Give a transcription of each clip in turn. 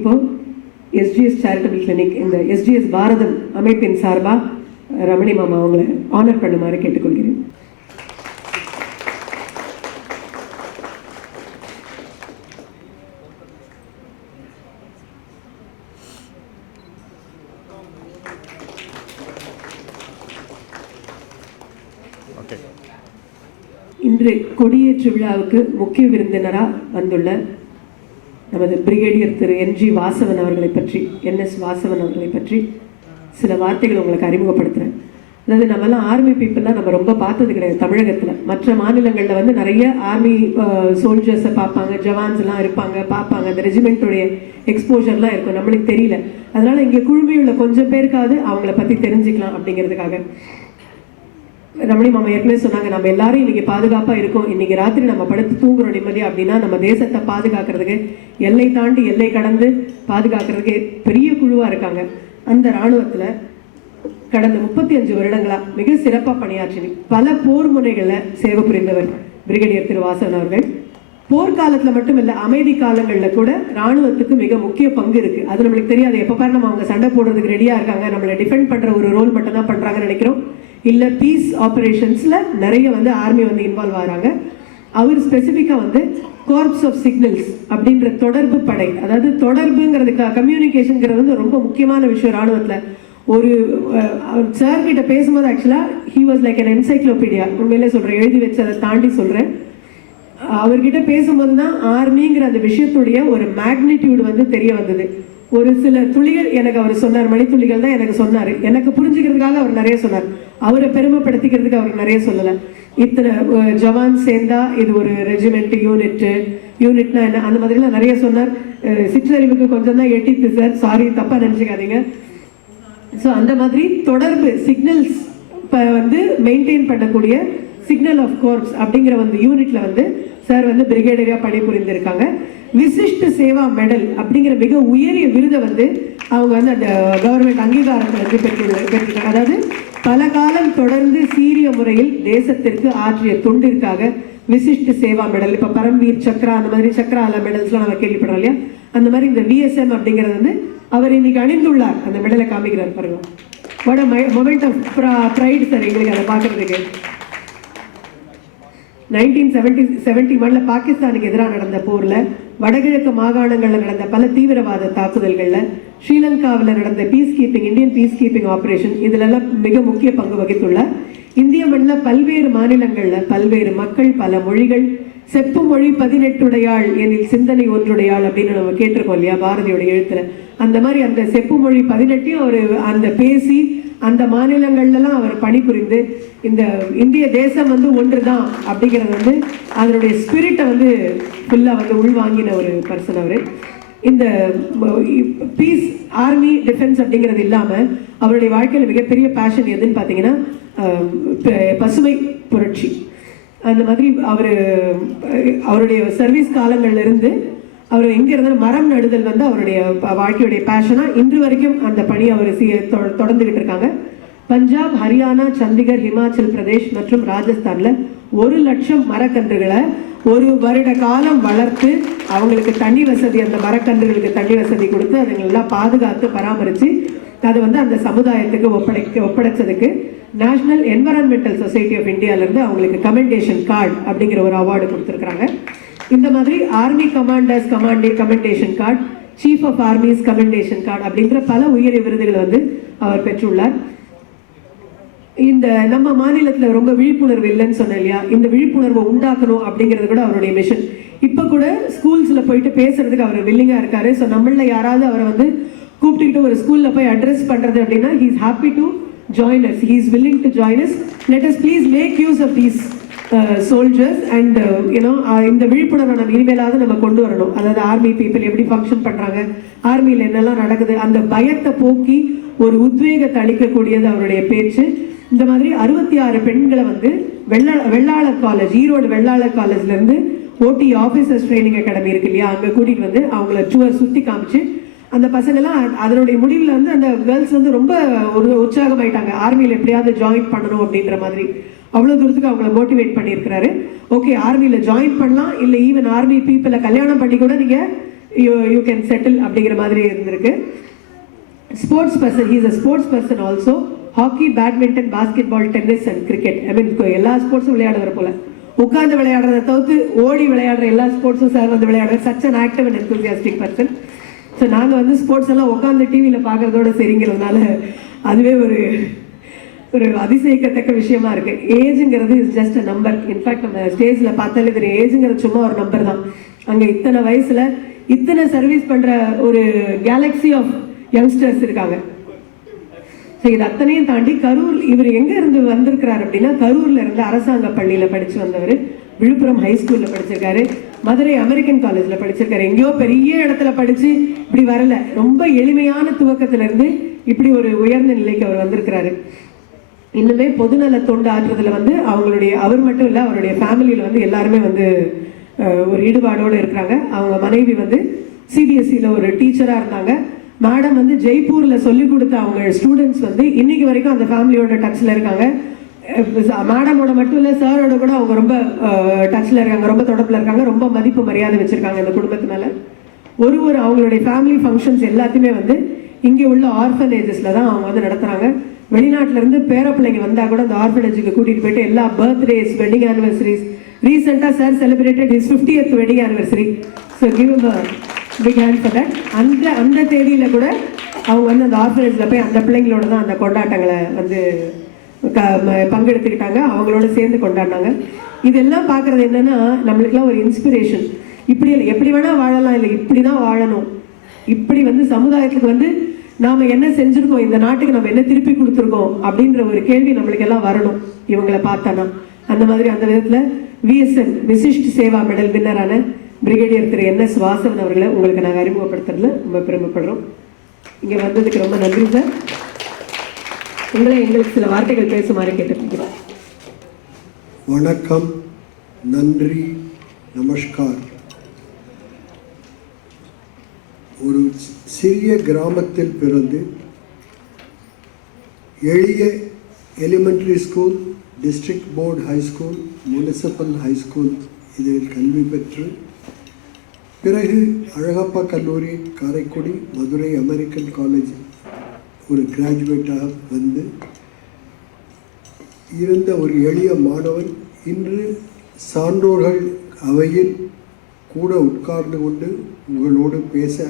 இப்போ SGS charitable clinic இந்த SGS பாரதம் அமைப்பின் சார்பாக ரமணி மாமா அவங்களை ஆனர் பண்ணுமாறு கேட்டுக்கொள்கிறேன். இன்று கொடியேற்று விழாவுக்கு முக்கிய விருந்தினராக வந்துள்ள நமது பிரிகேடியர் திரு என்ஜி வாசவன் அவர்களை பற்றி வாசவன் அவர்களை பற்றி சில வார்த்தைகள் உங்களுக்கு அறிமுகப்படுத்துகிறேன். அதாவது நம்மலாம் ஆர்மி பீப்புளெலாம் நம்ம ரொம்ப பார்த்தது கிடையாது தமிழகத்தில். மற்ற மாநிலங்களில் வந்து நிறைய ஆர்மி சோல்ஜர்ஸை பார்ப்பாங்க, ஜவான்ஸ்லாம் இருப்பாங்க, பார்ப்பாங்க, அந்த ரெஜிமெண்ட்டுடைய எக்ஸ்போஜர்லாம் இருக்கும், நம்மளுக்கு தெரியல. அதனால் இங்கே குழுமையுள்ள கொஞ்சம் பேருக்காவது அவங்கள பற்றி தெரிஞ்சுக்கலாம் அப்படிங்கிறதுக்காக ரமணி மாமா ஏற்கனவே சொன்னாங்க, நம்ம எல்லாரும் இன்னைக்கு பாதுகாப்பாக இருக்கோம், இன்னைக்கு ராத்திரி நம்ம படுத்து தூங்குறோம் நிம்மதி அப்படின்னா நம்ம தேசத்தை பாதுகாக்கிறதுக்கு எல்லை தாண்டி எல்லை கடந்து பாதுகாக்கிறதுக்கு பெரிய குழுவாக இருக்காங்க. அந்த இராணுவத்தில் கடந்த 35 வருடங்களா மிக சிறப்பாக பணியாற்றி பல போர் முனைகளில் சேவை புரிந்தவர் பிரிகேடியர் திரு வாசவன் அவர்கள். போர்க்காலத்தில் மட்டும் இல்லை, அமைதி காலங்களில் கூட இராணுவத்துக்கு மிக முக்கிய பங்கு இருக்குது. அது நம்மளுக்கு தெரியாது. எப்போ பாரு நம்ம அவங்க சண்டை போடுறதுக்கு ரெடியாக இருக்காங்க, நம்மளை டிஃபெண்ட் பண்ணுற ஒரு ரோல் மட்டும் தான் பண்ணுறாங்கன்னு நினைக்கிறோம். இல்லை பீஸ் ஆப்ரேஷன்ஸில் நிறைய வந்து ஆர்மி வந்து இன்வால்வ் ஆகிறாங்க. அவர் ஸ்பெசிஃபிக்காக வந்து கார்ப்ஸ் ஆஃப் சிக்னல்ஸ் அப்படின்ற தொடர்பு படை, அதாவது தொடர்புங்கிறதுக்கு கம்யூனிகேஷனுங்கிறது வந்து ரொம்ப முக்கியமான விஷயம் இராணுவத்தில். ஒரு சார் கிட்ட பேசும்போது ஆக்சுவலாக he was like an encyclopedia. உண்மையிலே சொல்கிறேன், எழுதி வச்சு அதை தாண்டி சொல்கிறேன். அவர்கிட்ட பேசும்போது தான் ஆர்மிங்கிற அந்த விஷயத்துடைய ஒரு மேக்னிடியூடு வந்து தெரிய வந்தது. ஒரு சில துளிகள் எனக்கு அவர் சொன்னார், மணித்துளிகள் தான் எனக்கு சொன்னார். எனக்கு புரிஞ்சுக்கிறதுக்காக அவர் நிறைய சொன்னார், அவரை பெருமைப்படுத்திக்கிறதுக்கு அவர் நிறைய சொல்லலை. இத்தனை ஜவான் சேர்ந்தா இது ஒரு ரெஜிமெண்ட், யூனிட்னா என்ன, அந்த மாதிரிலாம் நிறைய சொன்னார். சிற்றறிவுக்கு கொஞ்சம் தான் எட்டித்து சார், சாரி தப்பாக நினச்சிக்காதீங்க. ஸோ அந்த மாதிரி தொடர்பு சிக்னல்ஸ் வந்து மெயின்டைன் பண்ணக்கூடிய சிக்னல் ஆஃப் கோர்ப்ஸ் அப்படிங்கிற வந்து யூனிட்ல வந்து சார் வந்து பிரிகேடியராக பணிபுரிந்திருக்காங்க. விசிஷ்ட சேவா மெடல் அப்படிங்கிற மிக உயரிய விருதை வந்து அவங்க வந்து அந்த கவர்மெண்ட் அங்கீகாரத்தை வந்து பெற்றிருக்காங்க. அதாவது பல காலம் தொடர்ந்து சீரிய முறையில் தேசத்திற்கு ஆற்றிய தொண்டிற்காக விசிஷ்ட சேவா மெடல், இப்போ பரம்வீர் சக்ரா அந்த மாதிரி சக்ரால மெடல்ஸ்லாம் நம்ம கேள்விப்படுறோம் இல்லையா, அந்த மாதிரி இந்த விஎஸ்எம் அப்படிங்கிறது வந்து அவர் இன்னைக்கு அணிந்துள்ளார். அந்த மெடலை காமிக்கிறார் பாருங்க. What a moment of pride sir எங்களுக்கு அதை பார்க்கறதுக்கு. 1971 பாகிஸ்தானுக்கு எதிராக நடந்த போரில், வடகிழக்கு மாகாணங்களில் நடந்த பல தீவிரவாத தாக்குதல்களில், ஸ்ரீலங்காவில் நடந்த இந்தியன் பீஸ் கீப்பிங் ஆப்ரேஷன், இதிலெல்லாம் மிக முக்கிய பங்கு வகித்துள்ள இந்திய மண்ணில் பல்வேறு மாநிலங்களில் பல்வேறு மக்கள், பல மொழிகள், செப்பு மொழி 18 எனில் சிந்தனை ஒன்றுடையாள் அப்படின்னு நம்ம கேட்டிருக்கோம் இல்லையா பாரதியோட எழுத்துல. அந்த மாதிரி அந்த செப்பு மொழி 18 அவர் அந்த பேசி அந்த மாநிலங்கள்லாம் அவர் பணிபுரிந்து இந்த இந்திய தேசம் வந்து ஒன்று தான் அப்படிங்கிறது வந்து அதனுடைய ஸ்பிரிட்டை வந்து ஃபுல்லாக வந்து உள்வாங்கின ஒரு பர்சன் அவர். இந்த பீஸ் ஆர்மி டிஃபென்ஸ் அப்படிங்கிறது இல்லாமல் அவருடைய வாழ்க்கையில் மிகப்பெரிய பேஷன் எதுன்னு பார்த்தீங்கன்னா பசுமை புரட்சி. அந்த மாதிரி அவருடைய சர்வீஸ் காலங்கள்லேருந்து அவர் எங்கே இருந்தாலும் மரம் நடுதல் வந்து அவருடைய வாழ்க்கையுடைய பேஷனாக இன்று வரைக்கும் அந்த பணி அவர் தொடர்ந்துகிட்டு இருக்காங்க. பஞ்சாப், ஹரியானா, சண்டிகர், ஹிமாச்சல் பிரதேஷ் மற்றும் ராஜஸ்தானில் 1 லட்சம் மரக்கன்றுகளை ஒரு வருட காலம் வளர்த்து அவங்களுக்கு தண்ணி வசதி, அந்த மரக்கன்றுகளுக்கு தண்ணி வசதி கொடுத்து அதுங்களெல்லாம் பாதுகாத்து பராமரித்து அதை வந்து அந்த சமுதாயத்துக்கு ஒப்படைச்சதுக்கு நேஷனல் என்வரான்மெண்டல் சொசைட்டி ஆஃப் இந்தியாவிலேருந்து அவங்களுக்கு கமெண்டேஷன் கார்டு அப்படிங்கிற ஒரு அவார்டு கொடுத்துருக்குறாங்க. இந்த மாதிரி army commanders commendation card, chief of army's commendation card அப்படின்ற பல உயரிய விருதுகளை வந்து அவர் பெற்றுள்ளார். இந்த நம்ம மாநிலத்தில் ரொம்ப விழிப்புணர்வு இல்லைன்னு சொன்னேன் இல்லையா, இந்த விழிப்புணர்வை உண்டாக்கணும் அப்படிங்கிறது கூட அவருடைய மிஷன். இப்போ கூட ஸ்கூல்ஸில் போயிட்டு பேசுறதுக்கு அவர் வில்லிங்காக இருக்காரு. ஸோ நம்மள யாராவது அவரை வந்து கூப்பிட்டுக்கிட்டு ஒரு ஸ்கூலில் போய் அட்ரஸ் பண்ணுறது அப்படின்னா he is happy to join us, he is willing to join us. Let us please make use of these soldiers and இந்த விழிப்புணர்வை நம்ம இனிமேலாவது நம்ம கொண்டு வரணும். அதாவது ஆர்மி பீப்புள் எப்படி ஃபங்க்ஷன் பண்ணுறாங்க, ஆர்மியில் என்னெல்லாம் நடக்குது, அந்த பயத்தை போக்கி ஒரு உத்வேகத்தை அளிக்கக்கூடியது அவருடைய பேச்சு. இந்த மாதிரி 66 பெண்களை வந்து வெள்ளாளர் காலேஜ், ஈரோடு வெள்ளாளர் காலேஜ்லேருந்து ஓடி ஆஃபீஸர்ஸ் ட்ரைனிங் அகாடமி இருக்கு இல்லையா, அங்கே கூட்டிகிட்டு வந்து அவங்கள டூர் சுற்றி காமிச்சு அந்த பசங்கள்லாம் அதனுடைய முடிவில் வந்து அந்த கேர்ள்ஸ் வந்து ரொம்ப ஒரு உற்சாகமாயிட்டாங்க, ஆர்மியில் எப்படியாவது ஜாயின் பண்ணணும் அப்படின்ற மாதிரி. அவ்வளோ தூரத்துக்கு அவங்கள மோட்டிவேட் பண்ணியிருக்கிறாரு. ஓகே, ஆர்மியில் ஜாயின் பண்ணலாம், இல்லை ஈவன் ஆர்மி பீப்புளை கல்யாணம் பண்ணி கூட நீங்கள் யூ கேன் செட்டில் அப்படிங்கிற மாதிரி இருந்திருக்கு. Sports person, he is a sports person also. Hockey, badminton, basketball, tennis and cricket, I mean எல்லா ஸ்போர்ட்ஸும் விளையாடுற போல. உட்காந்து விளையாடுறத தவிர்த்து ஓடி விளையாடுற எல்லா ஸ்போர்ட்ஸும் சார் வந்து விளையாடுற such an active and enthusiastic person. So நாங்கள் வந்து ஸ்போர்ட்ஸ் எல்லாம் உட்காந்து டிவியில் பார்க்குறதோட சரிங்கிறதுனால அதுவே ஒரு ஒரு அதிசயிக்கத்தக்க விஷயமா இருக்கு. ஏஜுங்கிறது is just a number. In fact நம்ம ஸ்டேஜில் பார்த்தாலே தெரியும், ஏஜுங்கிறது சும்மா ஒரு நம்பர் தான். அங்கே இத்தனை வயசில் இத்தனை சர்வீஸ் பண்ணுற ஒரு கேலக்ஸி ஆஃப் யங்ஸ்டர்ஸ் இருக்காங்க. ஸோ இது அத்தனையும் தாண்டி கரூர், இவர் எங்கே இருந்து வந்திருக்கிறார் அப்படின்னா, கரூரில் இருந்து அரசாங்க பள்ளியில் படித்து வந்தவர். விழுப்புரம் ஹைஸ்கூலில் படிச்சிருக்காரு, மதுரை அமெரிக்கன் காலேஜில் படிச்சிருக்காரு. எங்கேயோ பெரிய இடத்துல படித்து இப்படி வரல, ரொம்ப எளிமையான துவக்கத்திலிருந்து இப்படி ஒரு உயர்ந்த நிலைக்கு அவர் வந்திருக்கிறாரு. இன்னுமே பொதுநல தொண்டு ஆற்றுறதுல வந்து அவர் மட்டும் இல்லை, அவருடைய ஃபேமிலியில் வந்து எல்லாருமே வந்து ஒரு ஈடுபாடோடு இருக்கிறாங்க. அவங்க மனைவி வந்து சிபிஎஸ்சியில் ஒரு டீச்சராக இருந்தாங்க. மேடம் வந்து ஜெய்ப்பூரில் சொல்லிக் கொடுத்த அவங்க ஸ்டூடெண்ட்ஸ் வந்து இன்னைக்கு வரைக்கும் அந்த ஃபேமிலியோட டச்சில் இருக்காங்க. மேடமோட மட்டும் இல்லை, சாரோட கூட அவங்க ரொம்ப டச்சில் இருக்காங்க, ரொம்ப தொடர்பில் இருக்காங்க, ரொம்ப மதிப்பு மரியாதை வச்சுருக்காங்க இந்த குடும்பத்தினால. ஒரு அவங்களுடைய ஃபேமிலி ஃபங்க்ஷன்ஸ் எல்லாத்தையுமே வந்து இங்கே உள்ள ஆர்ஃபனேஜஸில் தான் அவங்க வந்து நடத்துகிறாங்க. வெளிநாட்டிலேருந்து பேர பிள்ளைங்க வந்தால் கூட அந்த ஆர்ஃபனேஜுக்கு கூட்டிகிட்டு போயிட்டு எல்லா பர்த்டேஸ், வெட்டிங் ஆனிவர்சரிஸ், ரீசெண்டாக sir celebrated his 50th wedding anniversary. So give big hand for that. அந்த தேதியில் கூட அவங்க வந்து அந்த ஆர்ஃபனேஜில் போய் அந்த பிள்ளைங்களோட தான் அந்த கொண்டாட்டங்களை வந்து பங்கெடுத்துக்கிட்டாங்க, அவங்களோட சேர்ந்து கொண்டாடினாங்க. இதெல்லாம் பார்க்குறது என்னென்னா, நம்மளுக்கெல்லாம் ஒரு இன்ஸ்பிரேஷன். இப்படி இல்லை, எப்படி வேணால் வாழலாம், இல்லை இப்படி தான் வாழணும். இப்படி வந்து சமுதாயத்துக்கு வந்து நாம் என்ன செஞ்சுருக்கோம், இந்த நாட்டுக்கு நம்ம என்ன திருப்பி கொடுத்துருக்கோம் அப்படின்ற ஒரு கேள்வி நம்மளுக்கு எல்லாம் வரணும் இவங்களை பார்த்தானா. அந்த மாதிரி அந்த விதத்தில் விஎஸ்என் விசிஷ்ட் சேவா மெடல் வின்னரான பிரிகேடியர் திரு NS வாசவன் அவர்களை உங்களுக்கு நாங்கள் அறிமுகப்படுத்துறதுல ரொம்ப பெருமைப்படுறோம். இங்கே வந்ததுக்கு ரொம்ப நன்றி சார். உங்களை எங்களுக்கு சில வார்த்தைகள் பேசுமாறு கேட்டுக்கிறோம். வணக்கம், நன்றி, நமஸ்கார். ஒரு சிறிய கிராமத்தில் பிறந்து எளிய elementary school, district board high school, municipal high school இதில் கல்வி பெற்று பிறகு அழகப்பா கல்லூரி, காரைக்குடி, மதுரை அமெரிக்கன் காலேஜ் ஒரு கிராஜுவேட்டாக வந்து இருந்த ஒரு எளிய மாணவன் இன்று சான்றோர்கள் அவையில் கூட உட்கார்ந்து கொண்டு உங்களோடு பேச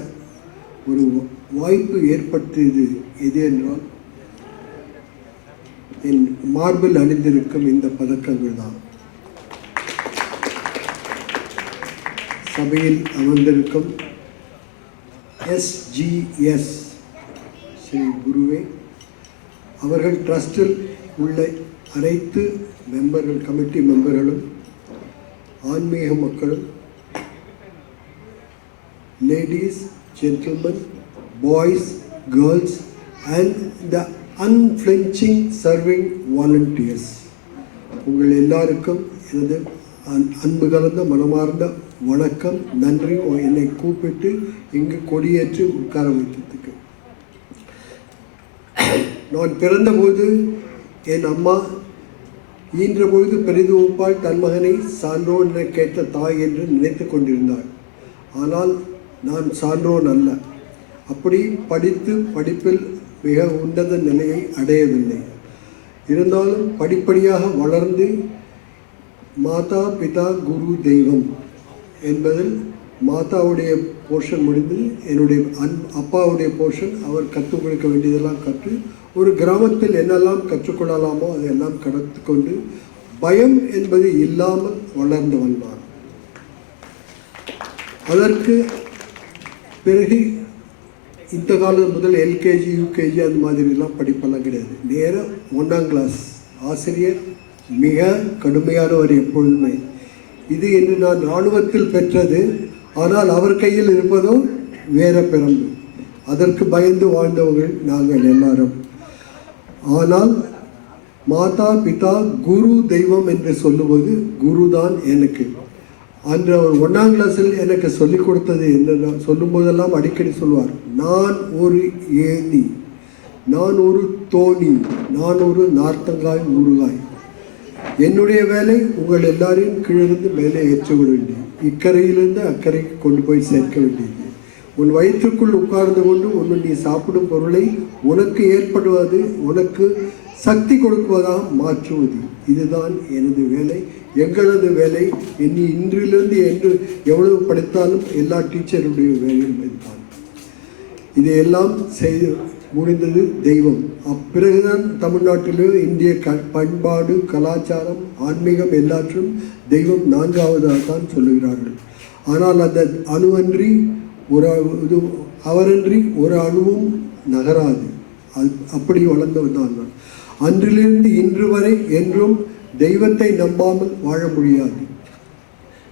ஒரு வாய்ப்பு ஏற்பட்டது எது என்றால் என் மார்பில் அணிந்திருக்கும் இந்த பதக்கங்கள் தான். சபையில் அமர்ந்திருக்கும் SGS ஸ்ரீ குருவே அவர்கள் ட்ரஸ்டில் உள்ள அனைத்து மெம்பர்கள், கமிட்டி மெம்பர்களும், ஆன்மீக மக்களும், ladies, gentlemen, boys, girls and the unflinching serving volunteers, உங்கள் எல்லாருக்கும் எனது அன்பு கலந்த மனமார்ந்த வணக்கம், நன்றி. என்னை கூப்பிட்டு இங்கு கொடியேற்றி உட்கார வைத்ததுக்கு. நான் பிறந்தபோது என் அம்மா ஈன்ற பொழுது பெரிதுப்பால் தன் மகனை சான்றோன் என கேட்ட தாய் என்று நினைத்து கொண்டிருந்தாள். ஆனால் நான் சான்றோன் அல்ல. அப்படி படித்து படிப்பில் மிக உன்னத நிலையை அடையவில்லை. இருந்தாலும் படிப்படியாக வளர்ந்து மாதா, பிதா, குரு, தெய்வம் என்பதில் மாதாவுடைய போர்ஷன் முடிந்து என்னுடைய அப்பாவுடைய போர்ஷன் அவர் கற்றுக் கொடுக்க வேண்டியதெல்லாம் கற்று ஒரு கிராமத்தில் என்னெல்லாம் கற்றுக்கொள்ளலாமோ அதையெல்லாம் கற்றுக்கொண்டு பயம் என்பது இல்லாமல் வளர்ந்தவன் நான். அதற்கு பிறகு இந்த காலம் முதல் LKG, UKG அந்த மாதிரிலாம் படிப்பெல்லாம் கிடையாது. நேராக 1ஆம் கிளாஸ். ஆசிரியர் மிக கடுமையானவர் எப்பொழுதுமே. இது என்று நான் இராணுவத்தில் பெற்றது. ஆனால் அவர் கையில் இருப்பதோ வேற பிறந்து. அதற்கு பயந்து வாழ்ந்தவர்கள் நாங்கள் எல்லாரும். ஆனால் மாதா, பிதா, குரு, தெய்வம் என்று சொல்லுவது குருதான் எனக்கு. அன்று அவர் 1ஆம் கிளாஸில் எனக்கு சொல்லிக் கொடுத்தது என்ன சொல்லும் போதெல்லாம் அடிக்கடி சொல்வார், நான் ஒரு ஏணி, நான் ஒரு தோணி, நான் ஒரு நார்த்தங்காய் ஊறுகாய். என்னுடைய வேலை உங்கள் எல்லாரையும் கீழிருந்து மேலே ஏற்ற விட வேண்டியது, இக்கரையிலிருந்து அக்கறைக்கு கொண்டு போய் சேர்க்க வேண்டியது. உன் வயிற்றுக்குள் உட்கார்ந்து கொண்டு ஒன்று நீ சாப்பிடும் பொருளை உனக்கு ஏற்படுவது உனக்கு சக்தி கொடுக்குவதாக மாற்றுவது. இதுதான் எனது வேலை, எங்களது வேலை. இன்றிலிருந்து என்று எவ்வளவு படித்தாலும் எல்லா டீச்சருடைய வேலையும் இதுதான். இதையெல்லாம் செய்து முடிந்தது தெய்வம். அப்பிறகுதான் தமிழ்நாட்டிலே இந்திய பண்பாடு, கலாச்சாரம், ஆன்மீகம் எல்லாற்றும் தெய்வம் நான்காவதாக தான் சொல்லுகிறார்கள். ஆனால் அந்த அணுவன்றி அவரன்றி ஒரு அணுவும் நகராது. அப்படி வளர்ந்தவன் தான் நான். அன்றிலிருந்து இன்று வரை என்றும் தெய்வத்தை நம்பாமல் வாழ முடியாது.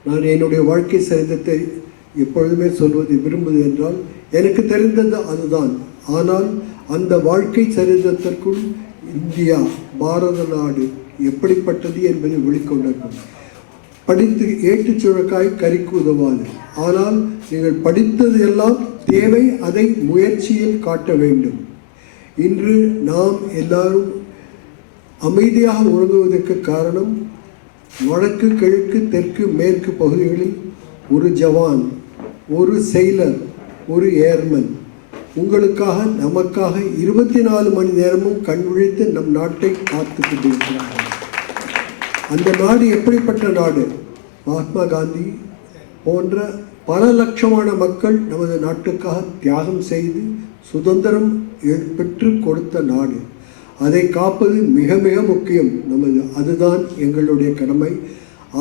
நான் என்னுடைய வாழ்க்கை சரிதத்தை எப்பொழுதுமே சொல்வது விரும்புவது என்றால் எனக்கு தெரிந்தது அதுதான். ஆனால் அந்த வாழ்க்கை சரிதத்திற்குள் இந்தியா, பாரத நாடு எப்படிப்பட்டது என்பதை வெளிக்கொண்டிருக்கும். படித்து ஏட்டுச் சுழக்காய் கறிக்கு உதவாது. ஆனால் நீங்கள் படித்தது எல்லாம் தேவை, அதை முயற்சியில் காட்ட வேண்டும். இன்று நாம் எல்லாரும் அமைதியாக உறங்குவதற்கு காரணம் வடக்கு, கிழக்கு, தெற்கு, மேற்கு பகுதிகளில் ஒரு ஜவான், ஒரு செயலர், ஒரு ஏர்மன் உங்களுக்காக நமக்காக 24 மணி நேரமும் கண் விழித்து நம் நாட்டை காத்து கொண்டிருக்கிறார்கள். அந்த நாடு எப்படிப்பட்ட நாடு? மகாத்மா காந்தி போன்ற பல லட்சமான மக்கள் நமது நாட்டுக்காக தியாகம் செய்து சுதந்திரம் பெற்று கொடுத்த நாடு. அதை காப்பது மிக மிக முக்கியம். அதுதான் எங்களுடைய கடமை.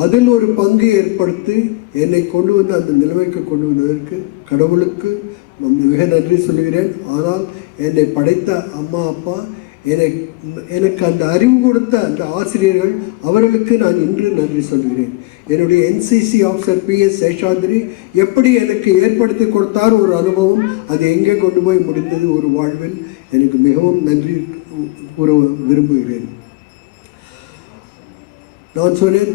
அதில் ஒரு பங்கு ஏற்படுத்தி என்னை கொண்டு வந்து அந்த நிலைமைக்கு கொண்டு வந்ததற்கு கடவுளுக்கு மிக நன்றி சொல்கிறேன். ஆனால் என்னை படைத்த அம்மா அப்பா, எனக்கு அந்த அறிவு கொடுத்த அந்த ஆசிரியர்கள், அவர்களுக்கு நான் இன்று நன்றி சொல்கிறேன். என்னுடைய NCC ஆஃபீஸர் PS சேஷாத்ரி எப்படி எனக்கு ஏற்படுத்தி கொடுத்தார் ஒரு அனுபவம், அது எங்கே கொண்டு போய் முடிந்தது ஒரு வாழ்வில். எனக்கு மிகவும் நன்றி கூற விரும்புகிறேன். நான் சொன்னேன்,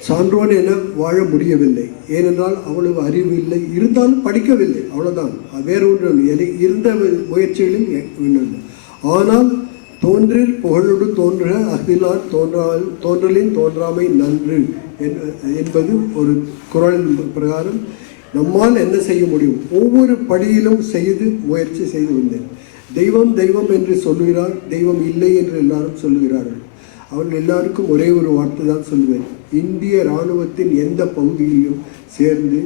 சான்றோன் என வாழ முடியவில்லை. ஏனென்றால் அவ்வளவு அறிவு இல்லை, இருந்தாலும் படிக்கவில்லை, அவ்வளோதான். வேற ஒன்று இருந்த முயற்சிகளில் இல்லை. ஆனால் தோன்றில் புகழோடு தோன்ற அகிலார் தோன்றலின் தோன்றாமை நன்று என்பது ஒரு குறளின் பிரகாரம் நம்மால் என்ன செய்ய முடியும், ஒவ்வொரு படியிலும் செய்து முயற்சி செய்து வந்தேன். தெய்வம் தெய்வம் என்று சொல்லுகிறார், தெய்வம் இல்லை என்று எல்லாரும் சொல்லுகிறார்கள். அவர்கள் எல்லாருக்கும் ஒரே ஒரு வார்த்தை தான் சொல்லுவேன். இந்திய இராணுவத்தின் எந்த பகுதியிலும் சேர்ந்து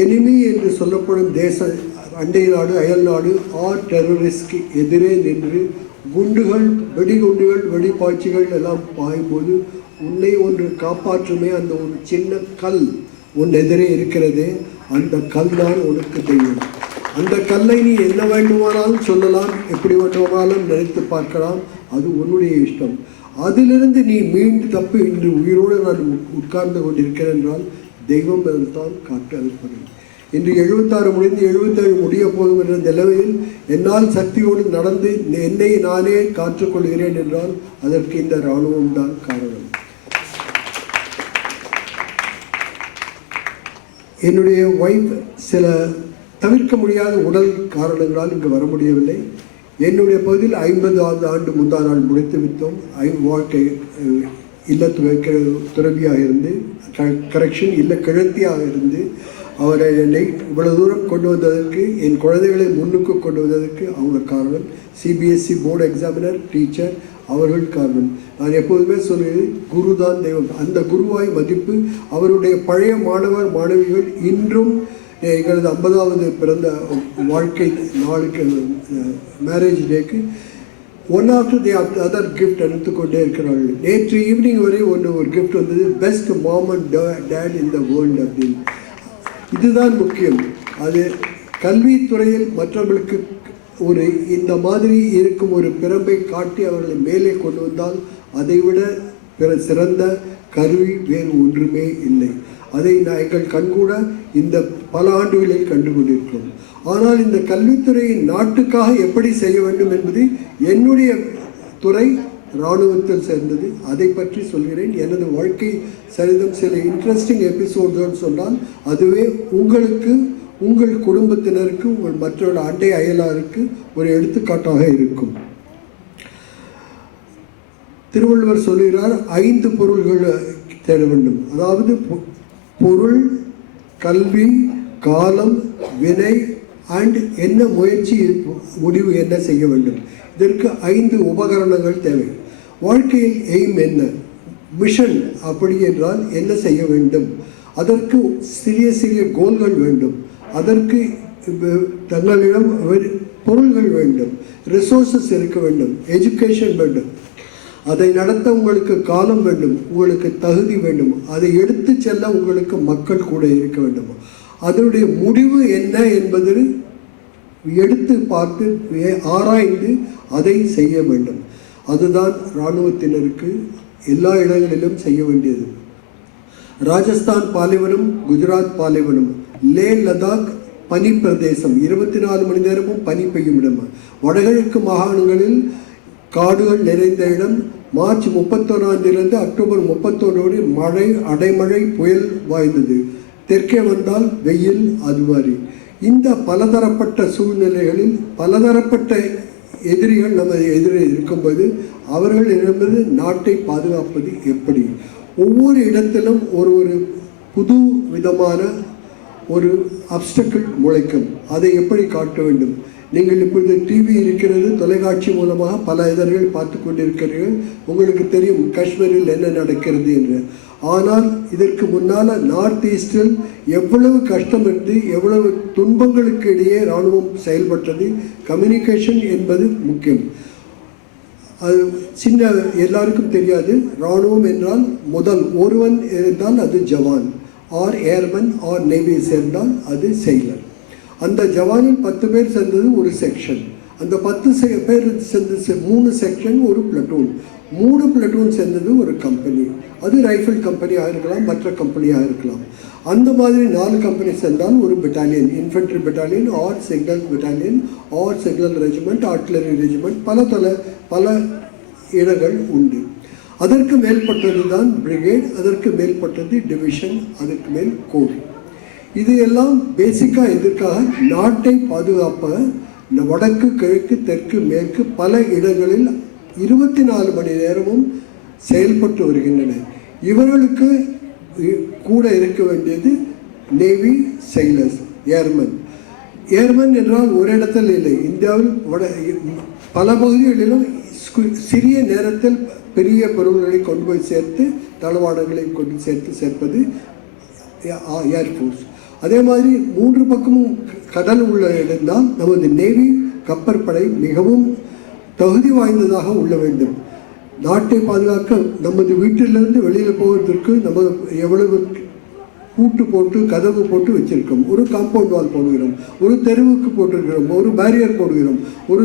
எனிமி என்று சொல்லப்படும் தேச அண்டை நாடு, அயல் நாடு டெரரிஸ்ட்க்கு எதிரே நின்று குண்டுகள், வெடிகுண்டுகள், வெடிப்பாய்ச்சிகள் எல்லாம் பாயும்போது உன்னை ஒன்று காப்பாற்றுமே அந்த ஒரு சின்ன கல் உன் எதிரே இருக்கிறதே, அந்த கல் தான் உனக்கு தெய்வம். அந்த கல்லை நீ என்ன வேண்டுமானாலும் சொல்லலாம், எப்படி வேண்டுமானாலும் நினைத்து பார்க்கலாம், அது உன்னுடைய இஷ்டம். அதிலிருந்து நீ மீண்டு தப்பு இன்று உயிரோடு நான் உட்கார்ந்து கொண்டிருக்கிறேன் என்றால் தெய்வம் தான் காட்டு அளிப்பது. இன்று 76 முடிந்து 77 முடிய போதும் என்ற நிலையில் என்னால் சக்தியோடு நடந்து என்னை நானே காற்றுக்கொள்கிறேன் என்றால் அதற்கு இந்த இராணுவம் தான் காரணம். என்னுடைய ஒய்ஃப் சில தவிர்க்க முடியாத உடல் காரணங்களால் இங்கு வர முடியவில்லை. என்னுடைய பகுதியில் 50வது ஆண்டு முந்தா நாள் முடித்து விட்டோம். வாழ்க்கை துறவியாக இருந்து கரெக்ஷன் இல்ல கிழத்தியாக இருந்து அவரை என்னை இவ்வளவு தூரம் கொண்டு வந்ததற்கு, என் குழந்தைகளை முன்னுக்கு கொண்டு வந்ததற்கு அவங்க காரணம். CBSE போர்டு எக்ஸாமினர், டீச்சர், அவர்கள் காரணம். நான் எப்போதுமே சொல்லுவேன், குரு தான் தெய்வம். அந்த குருவாய் மதிப்பு அவருடைய பழைய மாணவர் மாணவிகள் இன்றும் எங்களது 50வது பிறந்த வாழ்க்கை நாளுக்கு மேரேஜ் டேக்கு one after the other gift எடுத்துக்கொண்டே இருக்கிறார்கள். நேற்று ஈவினிங் வரை ஒரு கிஃப்ட் வந்தது, best mom and dad in the world அப்படின்னு. இதுதான் முக்கியம். அது கல்வித்துறையில் மற்றவர்களுக்கு ஒரு இந்த மாதிரி இருக்கும் ஒரு பிறப்பை காட்டி அவர்களை மேலே கொண்டு வந்தால் அதைவிட சிறந்த கருவி வேறு ஒன்றுமே இல்லை. அதை எங்கள் கண்கூட இந்த பல ஆண்டுகளில் கண்டுகொண்டிருக்கிறோம். ஆனால் இந்த கல்வித்துறையை நாட்டுக்காக எப்படி செய்ய வேண்டும் என்பது என்னுடைய துறை இராணுவத்தில் சேர்ந்தது. அதை பற்றி சொல்கிறேன். எனது வாழ்க்கை சரிதம் சில இன்ட்ரெஸ்டிங் எபிசோட்ஸ் சொன்னால் அதுவே உங்களுக்கு, உங்கள் குடும்பத்தினருக்கு, உங்கள் மற்றொரு அண்டை அயலாருக்கு ஒரு எடுத்துக்காட்டாக இருக்கும். திருவள்ளுவர் சொல்கிறார், 5 பொருள்கள் தேட வேண்டும். அதாவது பொருள், கல்வி, காலம், வினை அண்ட் என்ன முயற்சி, முடிவு என்ன செய்ய வேண்டும். இதற்கு 5 உபகரணங்கள் தேவை. வாழ்க்கையில் எய்ம் என்ன, மிஷன் அப்படி என்றால் என்ன செய்ய வேண்டும், அதற்கு சிறிய சிறிய கோல்கள் வேண்டும், அதற்கு தங்களிடம் பொருள்கள் வேண்டும், ரிசோர்ஸஸ் இருக்க வேண்டும், எஜுகேஷன் வேண்டும், அதை நடத்த உங்களுக்கு காலம் வேண்டும், உங்களுக்கு தகுதி வேண்டும், அதை எடுத்து செல்ல உங்களுக்கு மக்கள் கூட இருக்க வேண்டும். அதனுடைய முடிவு என்ன என்பது எடுத்து பார்த்து ஆராய்ந்து அதை செய்ய வேண்டும். அதுதான் இராணுவத்தினருக்கு எல்லா இடங்களிலும் செய்ய வேண்டியது. ராஜஸ்தான் பாலைவனம், குஜராத் பாலைவனம், லே லடாக் பனி பிரதேசம், 24 மணி நேரமும் பனி பெய்யும் இடம். வடகிழக்கு மாகாணங்களில் காடுகள் நிறைந்த இடம். மார்ச் 31 அக்டோபர் 31 மழை, அடைமழை, புயல் வாய்ந்தது. தெற்கே வந்தால் வெயில். அது மாதிரி இந்த பலதரப்பட்ட சூழ்நிலைகளில் பலதரப்பட்ட எதிரிகள் நம்ம எதிரே இருக்கும்போது அவர்களிடமிருந்து நாட்டை பாதுகாப்பது எப்படி? ஒவ்வொரு இடத்திலும் ஒரு புது விதமான ஒரு அப்டக்கிள் முளைக்கும். அதை எப்படி காட்ட வேண்டும்? நீங்கள் இப்பொழுது டிவி இருக்கிறது, தொலைக்காட்சி மூலமாக பல இதழ்கள் பார்த்து கொண்டிருக்கிறீர்கள். உங்களுக்கு தெரியும் காஷ்மீரில் என்ன நடக்கிறது என்று. ஆனால் இதற்கு முன்னால் நார்த் ஈஸ்டில் எவ்வளவு கஷ்டம் இருந்து எவ்வளவு துன்பங்களுக்கு இடையே இராணுவம் செயல்பட்டது. கம்யூனிகேஷன் என்பது முக்கியம். அது சின்ன எல்லாருக்கும் தெரியாது. இராணுவம் என்றால் முதல் ஒருவன் இருந்தால் அது ஜவான், ஆர் ஏர்மன் ஆர் நேவி சேர்ந்தால் அது செயலர். அந்த ஜவானில் 10 பேர் சேர்ந்தது ஒரு செக்ஷன். அந்த 10 பேர் சேர்ந்து 3 செக்ஷன் ஒரு பிளட்டூன், 3 பிளட்டூன் சேர்ந்தது ஒரு கம்பெனி. அது ரைஃபிள் கம்பெனியாக இருக்கலாம், மற்ற கம்பெனியாக இருக்கலாம். அந்த மாதிரி 4 கம்பெனி சேர்ந்தால் ஒரு battalion, infantry battalion or signal battalion or signal regiment, artillery regiment, பல இடங்கள் உண்டு. அதற்கு மேல்பட்டது தான் பிரிகேட், அதற்கு மேல்பட்டது டிவிஷன், அதற்கு மேல் கோர். இது எல்லாம் பேசிக்காக எதற்காக? நாட்டை பாதுகாப்ப வடக்கு, கிழக்கு, தெற்கு, மேற்கு பல இடங்களில் 24 மணி நேரமும் செயல்பட்டு வருகின்றன. இவர்களுக்கு கூட இருக்க வேண்டியது நேவி செயிலர்ஸ், ஏர்மன். ஏர்மன் என்றால் ஒரு இடத்தில் இல்லை. இந்தியாவில் பல பகுதிகளிலும் சிறிய நேரத்தில் பெரிய பொருள்களை கொண்டு போய் சேர்த்து, தளவாடங்களை கொண்டு சேர்ப்பது ஏர்ஃபோர்ஸ். அதே மாதிரி 3 பக்கமும் கடல் உள்ள இடம்தான் நமது நேவி கப்பற்படை மிகவும் தகுதி வாய்ந்ததாக உள்ள வேண்டும். நாட்டை பாதுகாக்க நமது வீட்டிலிருந்து வெளியில் போவதற்கு நம்ம எவ்வளவு பூட்டு போட்டு கதவு போட்டு வச்சிருக்கோம். ஒரு காம்பவுண்ட் வால் போடுகிறோம், ஒரு தெருவுக்கு போட்டிருக்கிறோம், ஒரு பேரியர் போடுகிறோம், ஒரு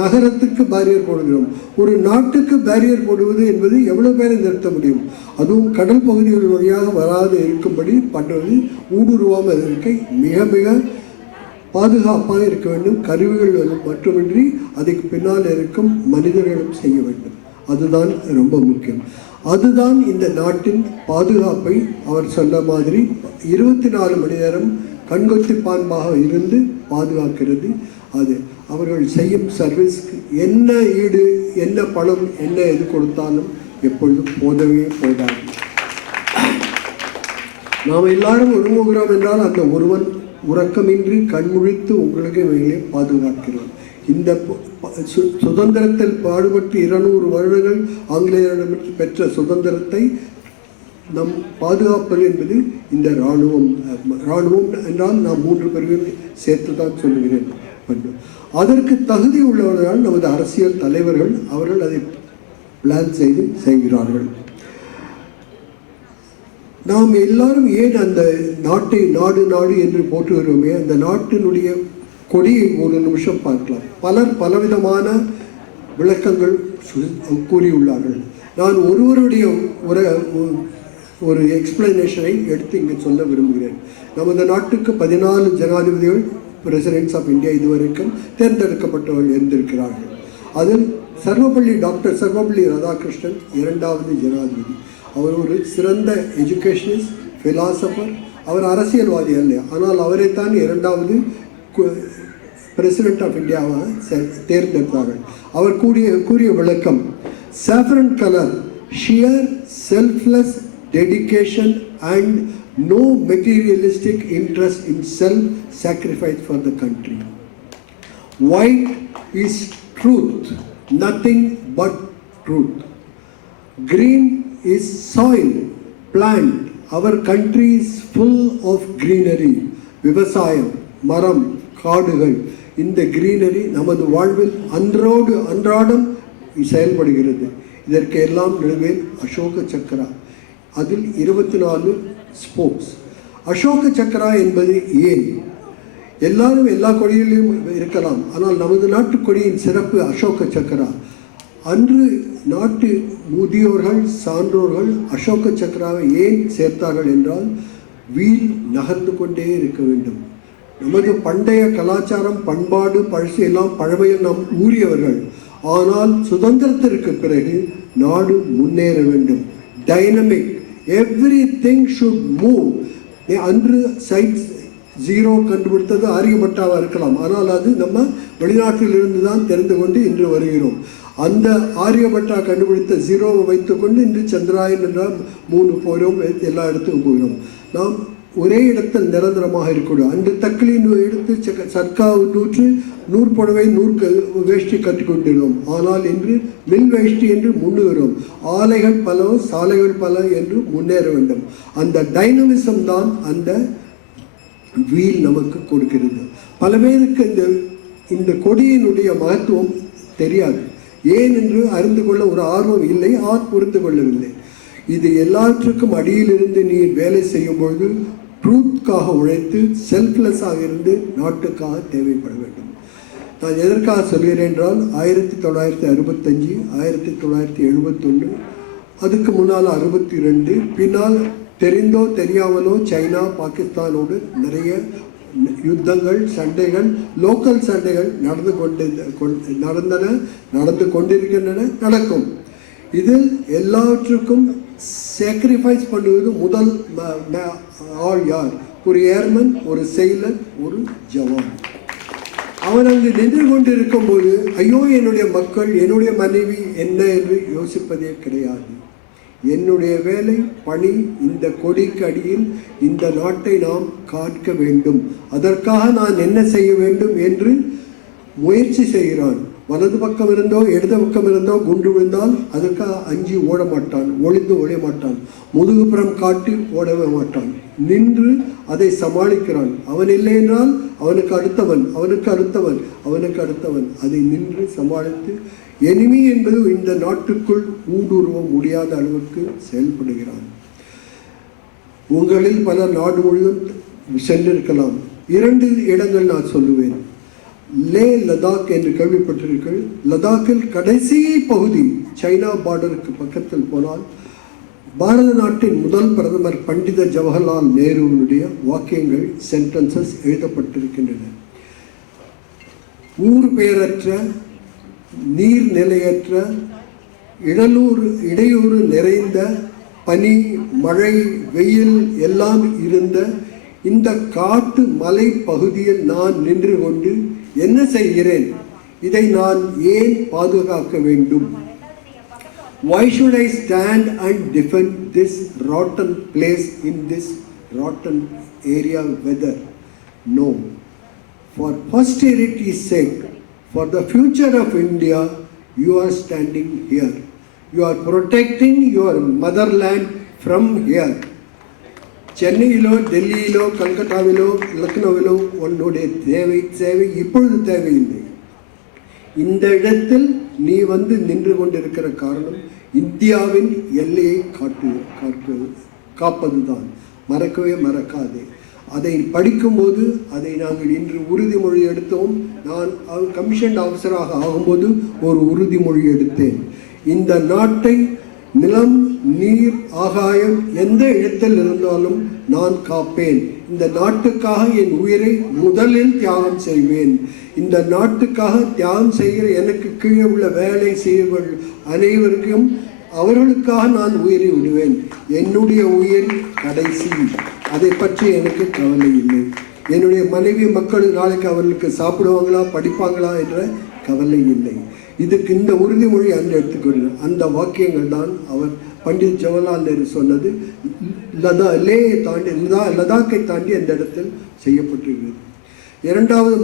நகரத்துக்கு பேரியர் போடுகிறோம். ஒரு நாட்டுக்கு பேரியர் போடுவது என்பது எவ்வளவு பேரை நிறுத்த முடியும்? அதுவும் கடல் பகுதிகள் வழியாக வராது இருக்கும்படி பண்ணுவது, ஊடுருவாமல் இருக்க மிக மிக பாதுகாப்பாக இருக்க வேண்டும். கருவிகள் மட்டுமின்றி அதுக்கு பின்னால் இருக்கும் மனிதர்களும் செய்ய வேண்டும். அதுதான் ரொம்ப முக்கியம். அதுதான் இந்த நாட்டின் பாதுகாப்பை அவர் சொன்ன மாதிரி 24 மணி நேரம் கண்கொத்தி பான்பாக இருந்து பாதுகாக்கிறது. அது அவர்கள் செய்யும் சர்வீஸ்க்கு என்ன ஈடு, என்ன பணம், என்ன எது கொடுத்தாலும் எப்பொழுதும் போதவே போதாது. நாம் எல்லாரும் ஒருமுகிறோம் என்றால் அந்த ஒருவன் உறக்கமின்றி கண்முழித்து உங்களுக்கு மேலே பாதுகாக்கிறான். இந்த சுதந்திரத்தில் பாடுபட்டு 200 வருடங்கள் ஆங்கிலேயரிடம் பெற்ற சுதந்திரத்தை நம் பாதுகாப்பது என்பது இந்த இராணுவம். இராணுவம் என்றால் நாம் 3 பேரையும் சேர்த்து தான் சொல்லுகிறேன். அதற்கு தகுதி உள்ளவர்கள் நமது அரசியல் தலைவர்கள். அவர்கள் அதை பிளான் செய்கிறார்கள். நாம் எல்லாரும் ஏன் அந்த நாட்டை நாடு என்று போற்றுகிறோமே, அந்த நாட்டினுடைய கொடியை ஒரு நிமிஷம் பார்க்கலாம். பலர் பலவிதமான விளக்கங்கள் கூறியுள்ளார்கள். நான் ஒருவருடைய ஒரு எக்ஸ்பிளனேஷனை எடுத்து இங்கே சொல்ல விரும்புகிறேன். நமது நாட்டுக்கு 14 ஜனாதிபதிகள், பிரசிடென்ட்ஸ் ஆஃப் இந்தியா இதுவரைக்கும் தேர்ந்தெடுக்கப்பட்டவர்கள் இருந்திருக்கிறார்கள். அதில் டாக்டர் சர்வப்பள்ளி ராதாகிருஷ்ணன் 2வது ஜனாதிபதி. அவர் ஒரு சிறந்த எஜுகேஷனிஸ்ட், ஃபிலாசபர். அவர் அரசியல்வாதி அல்ல, ஆனால் அவரைத்தான் 2வது பிரசிடென்ட் ஆஃப் இந்தியாவாக தேர்ந்தெடுத்தார்கள். அவர் கூறிய விளக்கம், saffron color, sheer selfless dedication and no materialistic interest in self-sacrifice for the country. White is truth, nothing but truth. Green is soil, plant. Our country is full of greenery. விவசாயம், மரம், காடுகள், இந்த greenery நமது வாழ்வில் அன்றாடம் செயல்படுகிறது. இதற்கு எல்லாம் நடுவே அசோக சக்கரா, அதில் 24 ஸ்போக்ஸ். அசோக சக்கரா என்பது ஏன்? எல்லாரும் எல்லா கொடியிலும் இருக்கலாம், ஆனால் நமது நாட்டு கொடியின் சிறப்பு அசோக சக்கரா. அன்று நாட்டு முதியோர்கள், சான்றோர்கள் அசோக சக்கராவை ஏன் சேர்த்தார்கள் என்றால், வீல் நகர்ந்து கொண்டே இருக்க வேண்டும். நமது பண்டைய கலாச்சாரம், பண்பாடு, பழசு எல்லாம் பழமையில் நாம் ஊறியவர்கள். ஆனால் சுதந்திரத்திற்கு பிறகு நாடு முன்னேற வேண்டும். Dynamic, everything should move. அன்று சயின்ஸ் ஜீரோ கண்டுபிடித்தது ஆரியபட்டாவாக இருக்கலாம், ஆனால் அது நம்ம வெளிநாட்டிலிருந்து தான் தெரிந்து கொண்டு இன்று வருகிறோம். அந்த ஆரியபட்டா கண்டுபிடித்த ஜீரோவை வைத்துக்கொண்டு இன்று சந்திராயன் என்றால் 3 போகிறோம், எல்லா இடத்துக்கும் போகிறோம். நாம் ஒரே இடத்தில் நிரந்தரமாக இருக்கக்கூடாது. அன்று தக்களின் எடுத்து சர்க்கா நூறு புடவை 100 வேஷ்டி கட்டிக்கொண்டிருந்தோம். ஆனால் இன்று மில் வேஷ்டி என்று முன்னுகிறோம். ஆலைகள் பல, சாலைகள் பல என்று முன்னேற வேண்டும். அந்த டைனமிசம் தான் அந்த வீல் நமக்கு கொடுக்கிறது. பல பேருக்கு இந்த கொடியினுடைய மகத்துவம் தெரியாது. ஏன் என்று அறிந்து கொள்ள ஒரு ஆர்வம் இல்லை, புரிந்து கொள்ளவில்லை. இது எல்லாற்றுக்கும் அடியிலிருந்து நீ வேலை செய்யும் பொழுது ட்ரூத்காக உழைத்து செல்ஃப்லெஸ்ஸாக இருந்து நாட்டுக்காக தேவைப்பட வேண்டும். நான் எதற்காக சொல்கிறேன் என்றால், 1965, 1971, அதுக்கு முன்னால் 62, பின்னால் தெரிந்தோ தெரியாமலோ சைனா பாகிஸ்தானோடு நிறைய யுத்தங்கள், சண்டைகள், லோக்கல் சண்டைகள் நடந்து கொண்டிருக்கின்றன, நடக்கும். இதில் எல்லாவற்றுக்கும் சாக்ரிஃபைஸ் பண்ணுவது முதல் ஆள் யார்? ஒரு ஏர்மன், ஒரு செயலர், ஒரு ஜவான். அவன் அங்கு நின்று கொண்டிருக்கும் போது ஐயோ என்னுடைய மக்கள், என்னுடைய மனைவி என்ன என்று யோசிப்பதே கிடையாது. என்னுடைய வேலை, பணி, இந்த கொடிக்கு அடியில் இந்த நாட்டை நாம் காக்க வேண்டும். அதற்காக நான் என்ன செய்ய வேண்டும் என்று முயற்சி செய்கிறான். வலது பக்கம் இருந்தோ இடது பக்கம் இருந்தோ குண்டு விழுந்தால் அதற்காக அஞ்சி ஓட மாட்டான், ஒளிந்து ஒழிய மாட்டான், முதுகுப்புறம் காட்டி ஓடவே மாட்டான். நின்று அதை சமாளிக்கிறான். அவன் இல்லை என்றால் அவனுக்கு அடுத்தவன், அவனுக்கு அடுத்தவன், அவனுக்கு அடுத்தவன், அதை நின்று சமாளித்து எனிமி என்பது இந்த நாட்டுக்குள் ஊடுருவ முடியாத அளவுக்கு செயல்படுகிறான். உங்களில் பலர் நாடு முழுவதும் சென்றிருக்கலாம். 2 இடங்கள் நான் சொல்லுவேன். லே லடாக் என்று கேள்விப்பட்டிருக்கள். லடாக்கில் கடைசி பகுதி சைனா பார்டருக்கு பக்கத்தில் போனால் பாரத நாட்டின் முதல் பிரதமர் பண்டித ஜவஹர்லால் நேருவினுடைய வாக்கியங்கள், சென்டென்சஸ் எழுதப்பட்டிருக்கின்றன. ஊர் பெயரற்ற, நீர்நிலையற்ற, இடையூறு நிறைந்த, பனி, மழை, வெயில் எல்லாம் இருந்த இந்த காட்டு மலை பகுதியில் நான் நின்று கொண்டு என்ன செய்கிறேன்? இதை நான் ஏன் பாதுகாக்க வேண்டும்? Why should I stand and defend this rotten place in this rotten area weather? No. For posterity's sake, for the future of India, you are standing here. You are protecting your motherland from here. சென்னையிலோ, டெல்லியிலோ, கல்கட்டாவிலோ, லக்னோவிலோ உன்னுடைய சேவை இப்பொழுது தேவையில்லை. இந்த இடத்தில் நீ வந்து நின்று கொண்டிருக்கிற காரணம் இந்தியாவின் எல்லையை காப்பதுதான். மறக்கவே மறக்காதே. அதை படிக்கும்போது அதை நாங்கள் இன்று உறுதிமொழி எடுத்தோம். நான் கமிஷன் ஆஃபீஸராக ஆகும்போது ஒரு உறுதிமொழி எடுத்தேன். இந்த நாட்டை நிலம், நீர், ஆகாயம் எந்த இடத்தில் இருந்தாலும் நான் காப்பேன். இந்த நாட்டுக்காக என் உயிரை முதலில் தியாகம் செய்வேன். இந்த நாட்டுக்காக தியாகம் செய்கிற எனக்கு கீழே உள்ள வேலை செய்வர்கள் அனைவருக்கும் அவர்களுக்காக நான் உயிரை விடுவேன். என்னுடைய உயிர் கடைசி, அதை பற்றி எனக்கு கவலை இல்லை. என்னுடைய மனைவி மக்கள் நாளைக்கு அவர்களுக்கு சாப்பிடுவாங்களா படிப்பாங்களா என்ற கவலை இல்லை. இதுக்கு இந்த உறுதிமொழி அன்று எடுத்துக்கொள்கிறேன். அந்த வாக்கியங்கள் தான் அவர் பண்டிட் ஜவஹர்லால் நேரு சொன்னது. லடாக்கை தாண்டி அந்த இடத்தில் செய்யப்பட்டிருக்கிறது. இரண்டாவது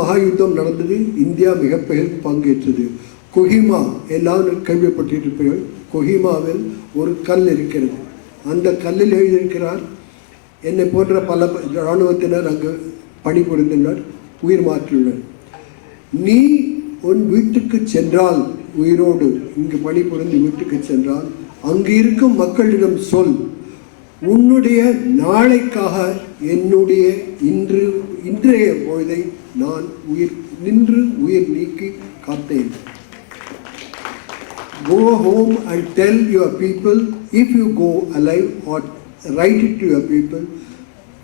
மகா யுத்தம் நடந்தது. இந்தியா மிகப்பெரிய பங்கேற்றது. கொஹிமா எல்லாரும் கேள்விப்பட்டிருப்பீர்கள். கொஹிமாவில் ஒரு கல் இருக்கிறது. அந்த கல்லில் எழுதியிருக்கிறார், என்னை போன்ற பல இராணுவத்தினர் அங்கு பணிபுரிந்தனர், உயிர் மாற்றியுள்ளனர். நீ உன் வீட்டுக்கு சென்றால், உயிரோடு இங்கு பணிபுரிந்து வீட்டுக்கு சென்றால், அங்கு இருக்கும் மக்களிடம் சொல், உன்னுடைய நாளைக்காக என்னுடைய இன்றைய பொழுதை நான் உயிர் நீக்கி காத்தேன். Go home and tell your people, if you go alive, or write it to your people,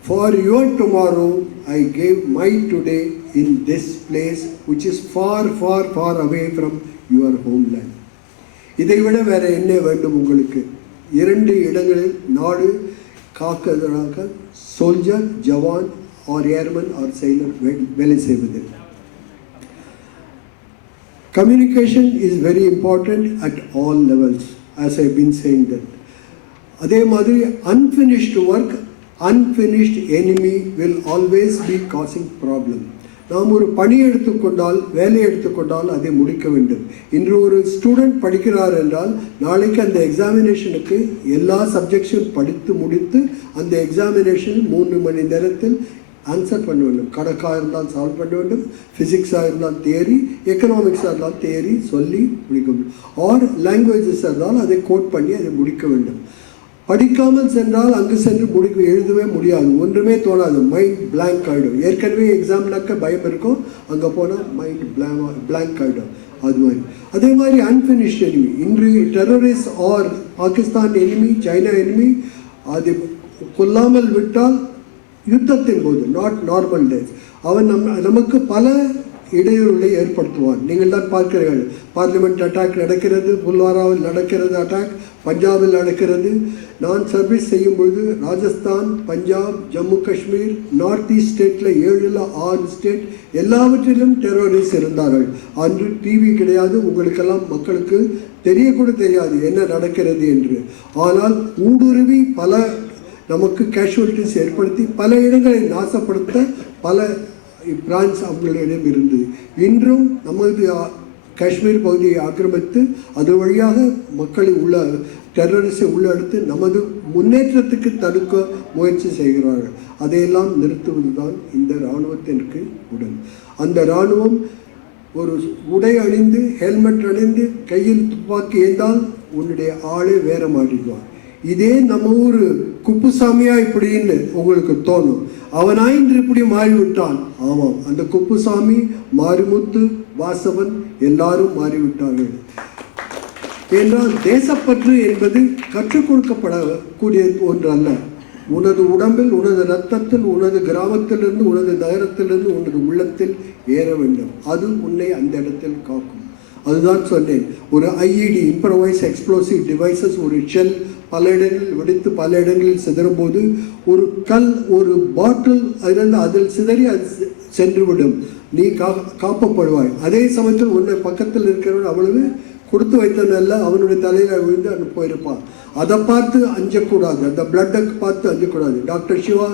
for your tomorrow I gave my today in this place which is far, far, far away from your homeland. இதை விட வேற என்ன வேண்டும் உங்களுக்கு? 2 இடங்களில் நாடு காக்கிறதாக soldier, ஜவான் R airman R செயலர் வேலை செய்வது. Communication is very important at all levels, as I have been saying that. அதே மாதிரி unfinished work, unfinished enemy will always be causing problem. நாம் ஒரு பணி எடுத்துக்கொண்டால், வேலை எடுத்துக்கொண்டால் அதை முடிக்க வேண்டும். இன்று ஒரு ஸ்டூடெண்ட் படிக்கிறார் என்றால் நாளைக்கு அந்த எக்ஸாமினேஷனுக்கு எல்லா சப்ஜெக்ட்ஸும் படித்து முடித்து அந்த எக்ஸாமினேஷன் 3 மணி நேரத்தில் ஆன்சர் பண்ண வேண்டும். கணக்காக இருந்தால் சால்வ் பண்ண வேண்டும், ஃபிசிக்ஸாக இருந்தால் தியரி, எக்கனாமிக்ஸாக இருந்தால் தியரி சொல்லி முடிக்க வேண்டும், ஆர் லாங்குவேஜஸாக இருந்தால் அதை கோட் பண்ணி அதை முடிக்க வேண்டும். படிக்காமல் சென்றால் அங்கு சென்று எழுதவே முடியாது, ஒன்றுமே தோணாது, மைண்ட் பிளாங்க் ஆகிடும். ஏற்கனவே எக்ஸாம்னாக்க பயம் இருக்கும், அங்கே போனால் மைண்ட் பிளாங்க் ஆகிடும். அது மாதிரி அதே மாதிரி அன்ஃபினிஷ்ட் எனிமி, இன்று terrorist or Pakistan enemy, China enemy, அது கொல்லாமல் விட்டால் யுத்தத்தின் போது, நாட் நார்மல் டேஸ், அவன் நமக்கு பல இடையூறுகளை ஏற்படுத்துவான். நீங்கள் தான் பார்க்கிறீர்கள், பார்லிமெண்ட் அட்டாக் நடக்கிறது, புல்வாராவில் நடக்கிறது அட்டாக், பஞ்சாபில் நடக்கிறது. நான் சர்வீஸ் செய்யும்பொழுது ராஜஸ்தான், பஞ்சாப், ஜம்மு காஷ்மீர், நார்த் ஈஸ்ட் ஸ்டேட்டில் 7-6 ஸ்டேட் எல்லாவற்றிலும் டெரரிஸ்ட் இருந்தார்கள். அன்று டிவி கிடையாது, உங்களுக்கெல்லாம் மக்களுக்கு தெரியக்கூட தெரியாது என்ன நடக்கிறது என்று. ஆனால் ஊடுருவி பல நமக்கு கேஷுவலிட்டிஸ் ஏற்படுத்தி பல இடங்களை நாசப்படுத்த பல பிரான்ஸ் அவங்களிடம் இருந்தது. இன்றும் நமது காஷ்மீர் பகுதியை ஆக்கிரமித்து அது வழியாக மக்களை டெரரிஸ்டை உள்ளெடுத்து நமது முன்னேற்றத்துக்கு தடுக்க முயற்சி செய்கிறார்கள். அதையெல்லாம் நிறுத்துவது தான் இந்த இராணுவத்திற்கு உடன். அந்த இராணுவம் ஒரு உடை அணிந்து, ஹெல்மெட் அணிந்து, கையில் துப்பாக்கி ஏந்தால் உன்னுடைய ஆளே வேற மாட்டிடுவான். இதே நம்ம ஊர் குப்புசாமியா இப்படின்னு உங்களுக்கு தோணும். அவனா இன்று இப்படி மாறிவிட்டான். ஆமாம், அந்த குப்புசாமி, மாரிமுத்து, வாசவன் எல்லாரும் மாறிவிட்டார்கள். என்றால் தேசப்பற்று என்பது கற்றுக் கொடுக்கப்படக்கூடிய ஒன்று அல்ல. உனது உடம்பில், உனது இரத்தத்தில், உனது கிராமத்திலிருந்து, உனது நகரத்திலிருந்து, உனது உள்ளத்தில் ஏற வேண்டும். அது உன்னை அந்த இடத்தில் காக்கும். அதுதான் சொன்னேன், ஒரு ஐஇடி, இம்ப்ரவைஸ் எக்ஸ்ப்ளோசிவ் டிவைசஸ், ஒரு ஷெல் பல இடங்களில் வெடித்து பல இடங்களில் சிதறும் போது ஒரு கல், ஒரு பாட்டில் அதில் சிதறி அது சென்றுவிடும். நீ காப்பப்படுவாய். அதே சமயத்தில் உன்னை பக்கத்தில் இருக்கிறவன் அவ்வளவு கொடுத்து வைத்தனல்ல, அவனுடைய தலையில் விழுந்து அங்கே போயிருப்பான். அதை பார்த்து அஞ்சக்கூடாது, அந்த பிளட்டை பார்த்து அஞ்சக்கூடாது. Doctor Siva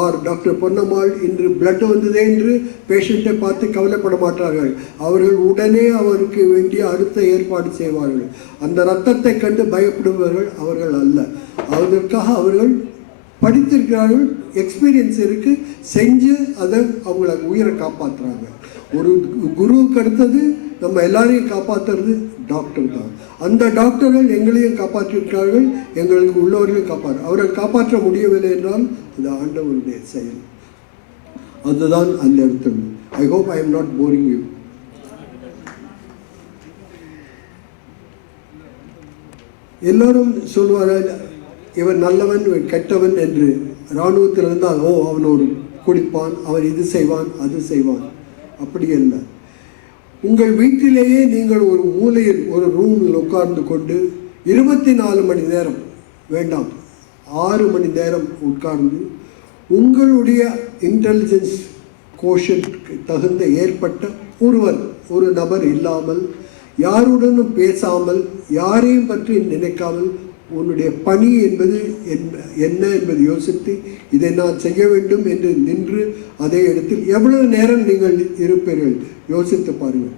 or doctor Ponnammal இன்று பிளட் வந்ததே என்று பேஷண்ட்டை பார்த்து கவலைப்பட மாட்டார்கள். அவர்கள் உடனே அவருக்கு வேண்டிய அடுத்த ஏற்பாடு செய்வார்கள். அந்த இரத்தத்தை கண்டு பயப்படுபவர்கள் அவர்கள் அல்ல. அதற்காக அவர்கள் படித்திருக்கிறார்கள், எக்ஸ்பீரியன்ஸ் இருக்குது, செஞ்சு அதை அவங்கள உயிரை காப்பாற்றுறாங்க. ஒரு குருவுக்கு அடுத்தது நம்ம எல்லாரையும் காப்பாற்றுறது டாக்டர் தான். அந்த டாக்டர்கள் எங்களையும் காப்பாற்றிருக்கிறார்கள், எங்களுக்கு உள்ளவர்களையும் அவர்கள் காப்பாற்ற முடியவில்லை என்றால் அது ஆண்டவருடைய செயல். அதுதான் அந்த இடத்துல. I hope I am not boring you. எல்லோரும் சொல்வார்கள் இவன் நல்லவன், இவன் கெட்டவன் என்று. இராணுவத்தில் இருந்தால் அவன் ஒரு குடிப்பான், அவன் இது செய்வான், அது செய்வான். அப்படி இல்லை. உங்கள் வீட்டிலேயே நீங்கள் ஒரு மூலையில், ஒரு ரூமில் உட்கார்ந்து கொண்டு 24 மணி நேரம் வேண்டாம், 6 மணி நேரம் உட்கார்ந்து உங்களுடைய இன்டெலிஜென்ஸ் கோஷன் தகுந்த ஏற்பட்ட ஒரு நபர் இல்லாமல், யாருடனும் பேசாமல், யாரையும் பற்றி நினைக்காமல், உன்னுடைய பணி என்பது என்ன என்பது யோசித்து இதை நான் செய்ய வேண்டும் என்று நின்று அதே இடத்தில் எவ்வளவு நேரம் நீங்கள் இருப்பீர்கள் யோசித்து பாருங்கள்.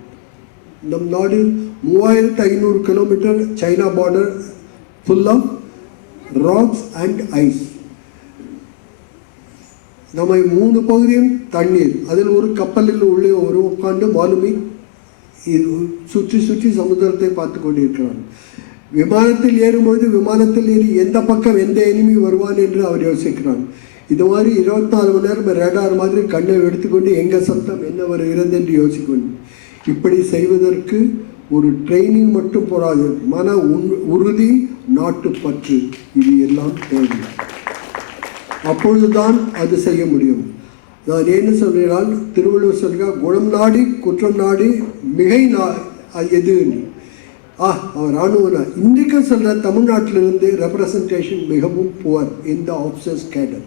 நம் நாடு 3500 kilometre China border full of rocks and ice. நம்ம 3 பகுதியும் தண்ணீர், அதில் ஒரு கப்பலில் உள்ளே ஒரு உட்கார்ந்து மாலுமி சுற்றி சுற்றி சமுத்திரத்தை பார்த்து கொண்டிருக்கிறார். விமானத்தில் ஏறும்பொழுது விமானத்தில் ஏறி எந்த பக்கம் எந்த எனிமி வருவான் என்று அவர் யோசிக்கிறார். இது மாதிரி 24 மணி நேரம் ரேடார் மாதிரி கண்ணை எடுத்துக்கொண்டு எங்கே சத்தம் என்ன வருகிறது என்று யோசிக்கொண்டு, இப்படி செய்வதற்கு ஒரு ட்ரைனிங் மட்டும் போராது, மன உறுதி, நாட்டுப்பற்று, இது எல்லாம் தேவை. அப்பொழுதுதான் அது செய்ய முடியும். நான் என்ன சொல்கிறால், திருவள்ளுவர் சொல்கிறார், குணம் நாடி குற்றம் நாடி மிகை எது அவர் ராணுவனா. இன்றைக்கும் சொல்கிற தமிழ்நாட்டிலிருந்து ரெப்ரசன்டேஷன் மிகவும் புவர் இந்த ஆஃபீஸர்ஸ் கேடர்.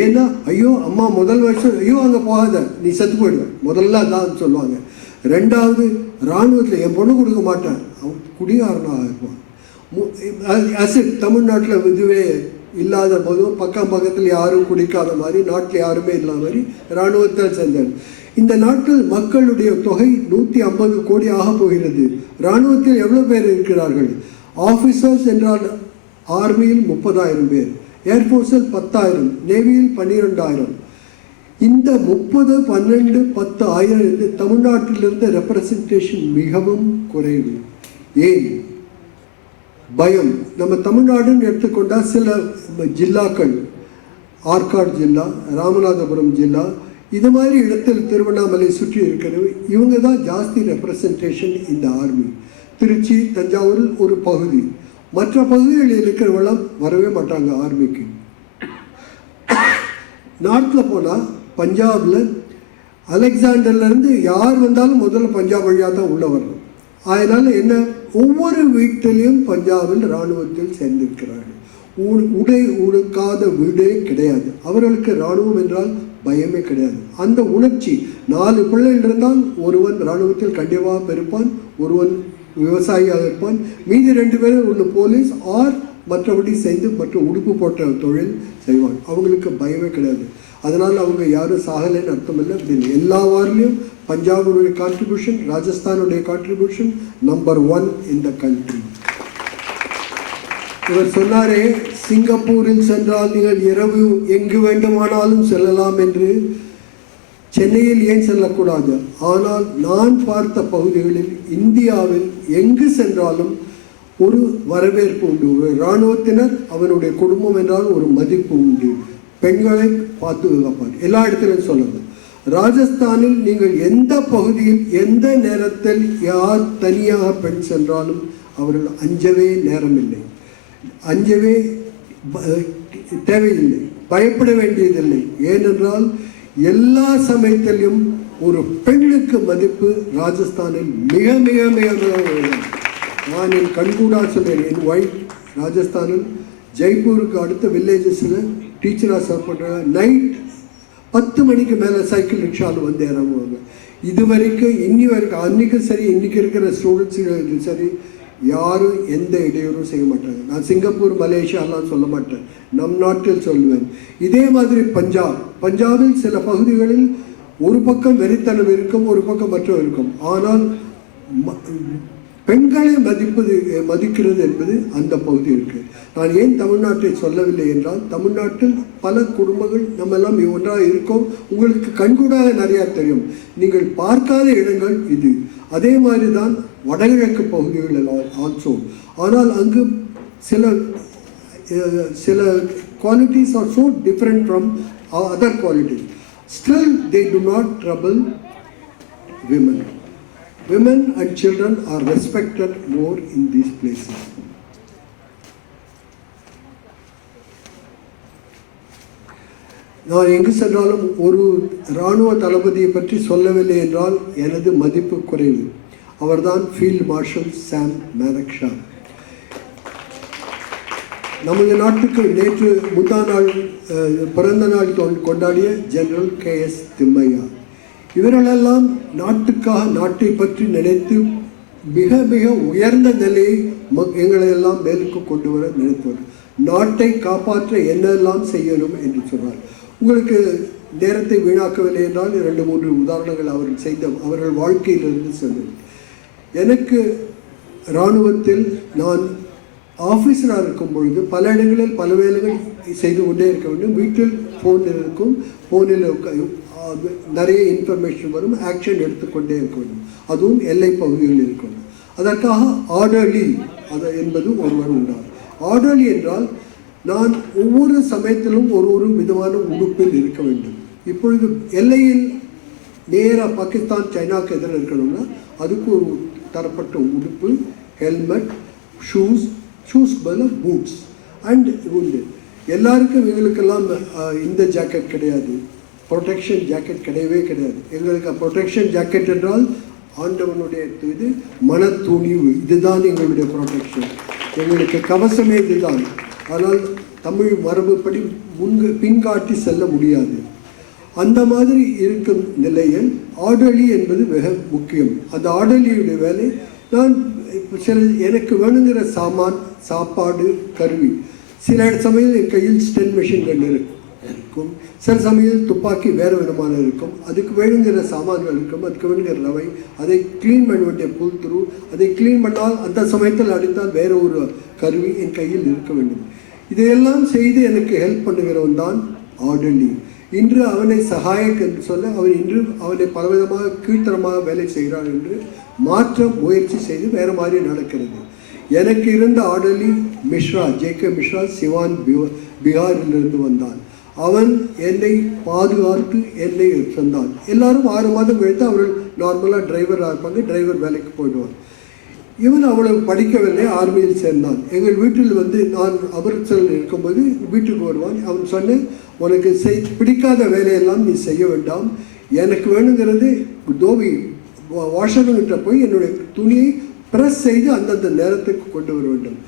ஏன்னா ஐயோ அம்மா முதல் வருஷம் ஐயோ அங்கே போகாத நீ செத்து போயிடுவேன் முதல்ல தான் சொல்லுவாங்க. ரெண்டாவது, இராணுவத்தில் என் பொண்ணு கொடுக்க மாட்டேன், அவன் குடிகாரனாக இருப்பான். தமிழ்நாட்டில் இதுவே இல்லாத போதும் பக்கத்தில் யாரும் குடிக்காத மாதிரி, நாட்டில் யாருமே இல்லாத மாதிரி இராணுவத்தில் சேர்ந்தார். இந்த நாட்டில் மக்களுடைய தொகை 150 கோடி ஆக போகிறது. இராணுவத்தில் எவ்வளோ பேர் இருக்கிறார்கள்? ஆஃபீஸர்ஸ் என்றால் ஆர்மியில் 30,000 பேர், ஏர்ஃபோர்ஸில் 10,000, நேவியில் 12,000. இந்த 30, 12, 10,000 தமிழ்நாட்டிலிருந்து ரெப்ரசன்டேஷன் மிகவும் குறைவு. ஏன்? பயம். நம்ம தமிழ்நாடுன்னு எடுத்துக்கொண்டால் சில ஜில்லாக்கள், ஆற்காடு ஜில்லா, ராமநாதபுரம் ஜில்லா, இது மாதிரி இடத்தில் திருவண்ணாமலை சுற்றி இருக்கிறது, இவங்க தான் ஜாஸ்தி ரெப்ரசன்டேஷன் இந்த ஆர்மி. திருச்சி, தஞ்சாவூரில் ஒரு பகுதி, மற்ற பகுதிகளில் இருக்கிறவெல்லாம் வரவே மாட்டாங்க ஆர்மிக்கு. நாட்டில் போனால் பஞ்சாபில் அலெக்சாண்டர்லேருந்து யார் வந்தாலும் முதல்ல பஞ்சாப் வழியாக தான் உள்ளே வரணும். அதனால் என்ன, ஒவ்வொரு வீட்டிலையும் பஞ்சாபில் இராணுவத்தில் சேர்ந்திருக்கிறார்கள். உடை உடுக்காத வீடே கிடையாது. அவர்களுக்கு இராணுவம் என்றால் பயமே கிடையாது. அந்த உணர்ச்சி, 4 பிள்ளைகள் இருந்தால் ஒருவன் இராணுவத்தில் கண்டிப்பாக இருப்பான், ஒருவன் விவசாயியாக இருப்பான், மீதி 2 பேரும் ஒன்று போலீஸ் ஆர் மற்றபடி செய்து மற்ற உடுப்பு போட்ட தொழில் செய்வான். அவங்களுக்கு பயமே கிடையாது. அதனால் அவங்க யாரும் சாகலைன்னு அர்த்தம் இல்லை. எல்லா வாரிலையும் பஞ்சாபுடைய கான்ட்ரிபியூஷன், ராஜஸ்தானுடைய கான்ட்ரிபியூஷன் நம்பர் 1 இந்த கண்ட்ரி. இவர் சொன்னாரே, சிங்கப்பூரில் சென்றால் நீங்கள் இரவு எங்கு வேண்டுமானாலும் செல்லலாம் என்று. சென்னையில் ஏன் செல்லக்கூடாது? ஆனால் நான் பார்த்த பகுதிகளில் இந்தியாவில் எங்கு சென்றாலும் ஒரு வரவேற்பு உண்டு. ஒரு இராணுவத்தினர், அவனுடைய குடும்பம் என்றால் ஒரு மதிப்பு உண்டு. பெண்களை பார்த்து வைப்பார், எல்லா இடத்திலும் சொல்லணும். ராஜஸ்தானில் நீங்கள் எந்த பகுதியில் எந்த நேரத்தில் யார் தனியாக பெண் சென்றாலும் அவர்கள் அஞ்சவே நேரமில்லை, அஞ்சவே தேவையில்லை, பயப்பட வேண்டியதில்லை. ஏனென்றால் எல்லா சமயத்திலும் ஒரு பெண்ணுக்கு மதிப்பு ராஜஸ்தானில் மிக மிக மிக மிக. நான் என் கண்கூடா சொல்கிறேன், என் ஒய்ஃப் ராஜஸ்தானில் ஜெய்ப்பூருக்கு அடுத்த வில்லேஜஸில் டீச்சராக சர்வ் பண்ணுறாங்க. நைட் 10 மணிக்கு மேலே சைக்கிள் ரிக்ஷாவில் வந்து இறங்குவாங்க. இது வரைக்கும் இன்னி வரைக்கும், அன்றைக்கும் சரி இன்றைக்கி இருக்கிற ஸ்டூடெண்ட்ஸுகளுக்கு சரி, யாரும் எந்த இடையூறும் செய்ய மாட்டாங்க. நான் சிங்கப்பூர், மலேசியாலாம் சொல்ல மாட்டேன், நம் நாட்டில் சொல்லுவேன். இதே மாதிரி பஞ்சாபில் சில பகுதிகளில் ஒரு பக்கம் வெறித்தனம் இருக்கும், ஒரு பக்கம் மற்ற இருக்கும். ஆனால் பெண்களை மதிக்கிறது என்பது அந்த பகுதி இருக்கு. நான் ஏன் தமிழ்நாட்டை சொல்லவில்லை என்றால், தமிழ்நாட்டில் பல குடும்பங்கள் நம்ம எல்லாம் ஒன்றாக இருக்கோம். உங்களுக்கு கண்கூடாக நிறையா தெரியும், நீங்கள் பார்க்காத இடங்கள் இது. அதே மாதிரி தான் வடகிழக்கு பகுதிகளில் ஆல்சோ. ஆனால் அங்கு சில qualities R so different from other qualities. Still they do not trouble women. Women and children are respected more in these places. நான் எங்கு சென்றாலும் ஒரு இராணுவ தளபதியை பற்றி சொல்லவில்லை என்றால் எனது மதிப்பு குறைவு. அவர்தான் ஃபீல்ட் மார்ஷல் சாம் மானெக்ஷா. நமது நாட்டுக்கு நேற்று முந்தா நாள் பிறந்த நாள் கொண்டாடிய ஜெனரல் KS திம்மையா. இவர்களெல்லாம் நாட்டுக்காக நாட்டை பற்றி நினைத்து மிக மிக உயர்ந்த நிலையை எங்களை எல்லாம் மேலுக்கு கொண்டு வர நினைத்தவர். நாட்டை காப்பாற்ற என்னெல்லாம் செய்யணும் என்று சொன்னார். உங்களுக்கு நேரத்தை வீணாக்கவில்லை என்றால் 2-3 உதாரணங்கள் அவர்கள் வாழ்க்கையிலிருந்து சொன்னேன். எனக்கு இராணுவத்தில் நான் ஆஃபீஸராக இருக்கும் பொழுது பல இடங்களில் பல வேலைகள் செய்து கொண்டே இருக்க வேண்டும். வீட்டில் ஃபோன் இருக்கும், ஃபோனில் நிறைய இன்ஃபர்மேஷன் வரும், ஆக்ஷன் எடுத்துக்கொண்டே இருக்க வேண்டும். அதுவும் எல்லை பகுதிகளில் இருக்க வேண்டும். அதற்காக ஆர்டர்லி என்பது ஒருவர் உண்டார். ஆர்டர்லி என்றால் நான் ஒவ்வொரு சமயத்திலும் ஒரு விதமான உடுப்பில் இருக்க வேண்டும். இப்பொழுது எல்லையில் நேராக பாகிஸ்தான் சைனாவுக்கு எதிராக இருக்கணும்னா அதுக்கு ஒரு தரப்பட்ட உடுப்பு, ஹெல்மெட், ஷூஸ் பதில் பூட்ஸ் அண்ட் உண்டு. எல்லாருக்கும் எங்களுக்கெல்லாம் இந்த ஜாக்கெட் கிடையாது, ப்ரொடெக்ஷன் ஜாக்கெட் கிடையவே கிடையாது. எங்களுக்கு ப்ரொடெக்ஷன் ஜாக்கெட் என்றால் ஆண்டவனுடைய இது மனத்துணிவு, இதுதான் எங்களுடைய ப்ரொடெக்ஷன். எங்களுக்கு கவசமே இதுதான். ஆனால் தமிழ் மரபுப்படி பின்காட்டி செல்ல முடியாது. அந்த மாதிரி இருக்கும் நிலையில் ஆர்டர்லி என்பது மிக முக்கியம். அந்த ஆர்டர்லியுடைய வேலை நான் எனக்கு வேணுங்கிற சாமான், சாப்பாடு, கருவி. சில சமயம் என் கையில் ஸ்டென் மிஷின் கன் இருக்கும், சில சமயம் துப்பாக்கி வேறு விதமான இருக்கும். அதுக்கு வேணுங்கிற சாமான்கள் இருக்கும், அதுக்கு வேணுங்கிற ரவை, அதை க்ளீன் பண்ண வேண்டிய புல் துரு, அதை க்ளீன் பண்ணால் அந்த சமயத்தில் அடித்தால் வேறு ஒரு கருவி என் கையில் இருக்க வேண்டும். இதையெல்லாம் செய்து எனக்கு ஹெல்ப் பண்ணுகிறவன் தான் ஆர்டர்லி. இன்று அவனை சகாயக் என்று சொல்ல அவனை பலவிதமாக கீழ்த்தரமாக வேலை செய்கிறான் என்று மாற்ற முயற்சி செய்து வேறு மாதிரி நடக்கிறது. எனக்கு இருந்த ஆர்டர்லி மிஸ்ரா, JK மிஸ்ரா, சிவான் பீகாரிலிருந்து வந்தான். அவன் என்னை பாதுகாத்து என்னை தந்தான். எல்லாரும் 6 மாதம் கழித்து அவர்கள் நார்மலாக டிரைவராக இருப்பாங்க, டிரைவர் வேலைக்கு போயிடுவான். இவன் அவ்வளவு படிக்கவில்லை, ஆர்மியில் சேர்ந்தான். எங்கள் வீட்டில் நான் அமர்ச்சல் இருக்கும்போது வீட்டுக்கு வருவான். அவன் சொன்ன, உனக்கு பிடிக்காத வேலையெல்லாம் நீ செய்ய வேண்டாம், எனக்கு வேணுங்கிறது தோவி வாஷர்கிட்ட போய் என்னுடைய துணியை ப்ரெஸ் செய்து அந்தந்த நேரத்துக்கு கொண்டு வர வேண்டும்.